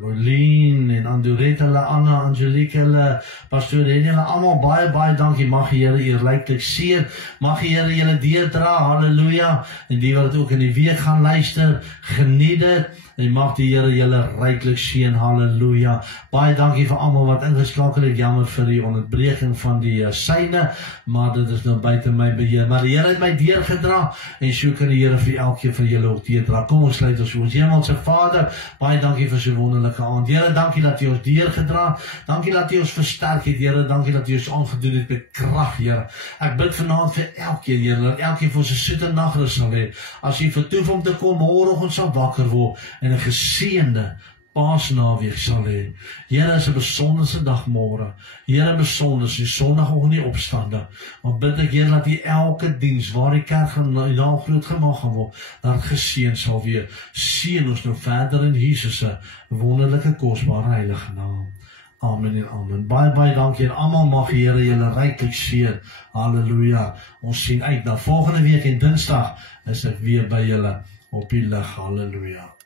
Bolien en Andorette, hulle, Anna, Angelique, hulle, Pastoor Henny, hulle, allemaal baie dankie, mag die Here hier ryklik seën, mag die Here julle deurdra, halleluja, en die wat ook in die week gaan luister, geniet dit, En mag die Here julle ryklik seën. Halleluja. Baie dankie vir almal wat ingeskakel het. Jammer vir die onderbreking van die syne, maar dit is nou buite my beheer. Maar die Here het my deurgedra en so kan die Here vir elkeen van julle ook deurdra. Kom ons sluit ons Hemelse Vader, baie dankie vir so wonderlike aand. Here, dankie dat U ons deurgedra. Dankie dat U ons versterk het, Here. Dankie dat U ons aangedoen het met krag, Here. Ek bid vanaand vir elkeen, Here, dat elkeen vir ons 'n soete nagrus sal hê. As U vertoef om te kom, môreoggend sal wakker word en 'n geseënde Paasnaweek sal hê. Here, is 'n besonderse dag môre. Here, besonder, die Sondagoggend die opstande. Maar bid ek, Here, dat U elke diens waar die kerk nou groot gemaak gaan word, dat geseën sal wees. Seën ons nou verder in Jesus se wonderlike kosbare heilige naam. Amen en amen. Baie dankie en almal mag die Here julle ryklik seën. Halleluja. Ons sien uit na volgende week en Dinsdag is ek weer by julle op die lig. Halleluja.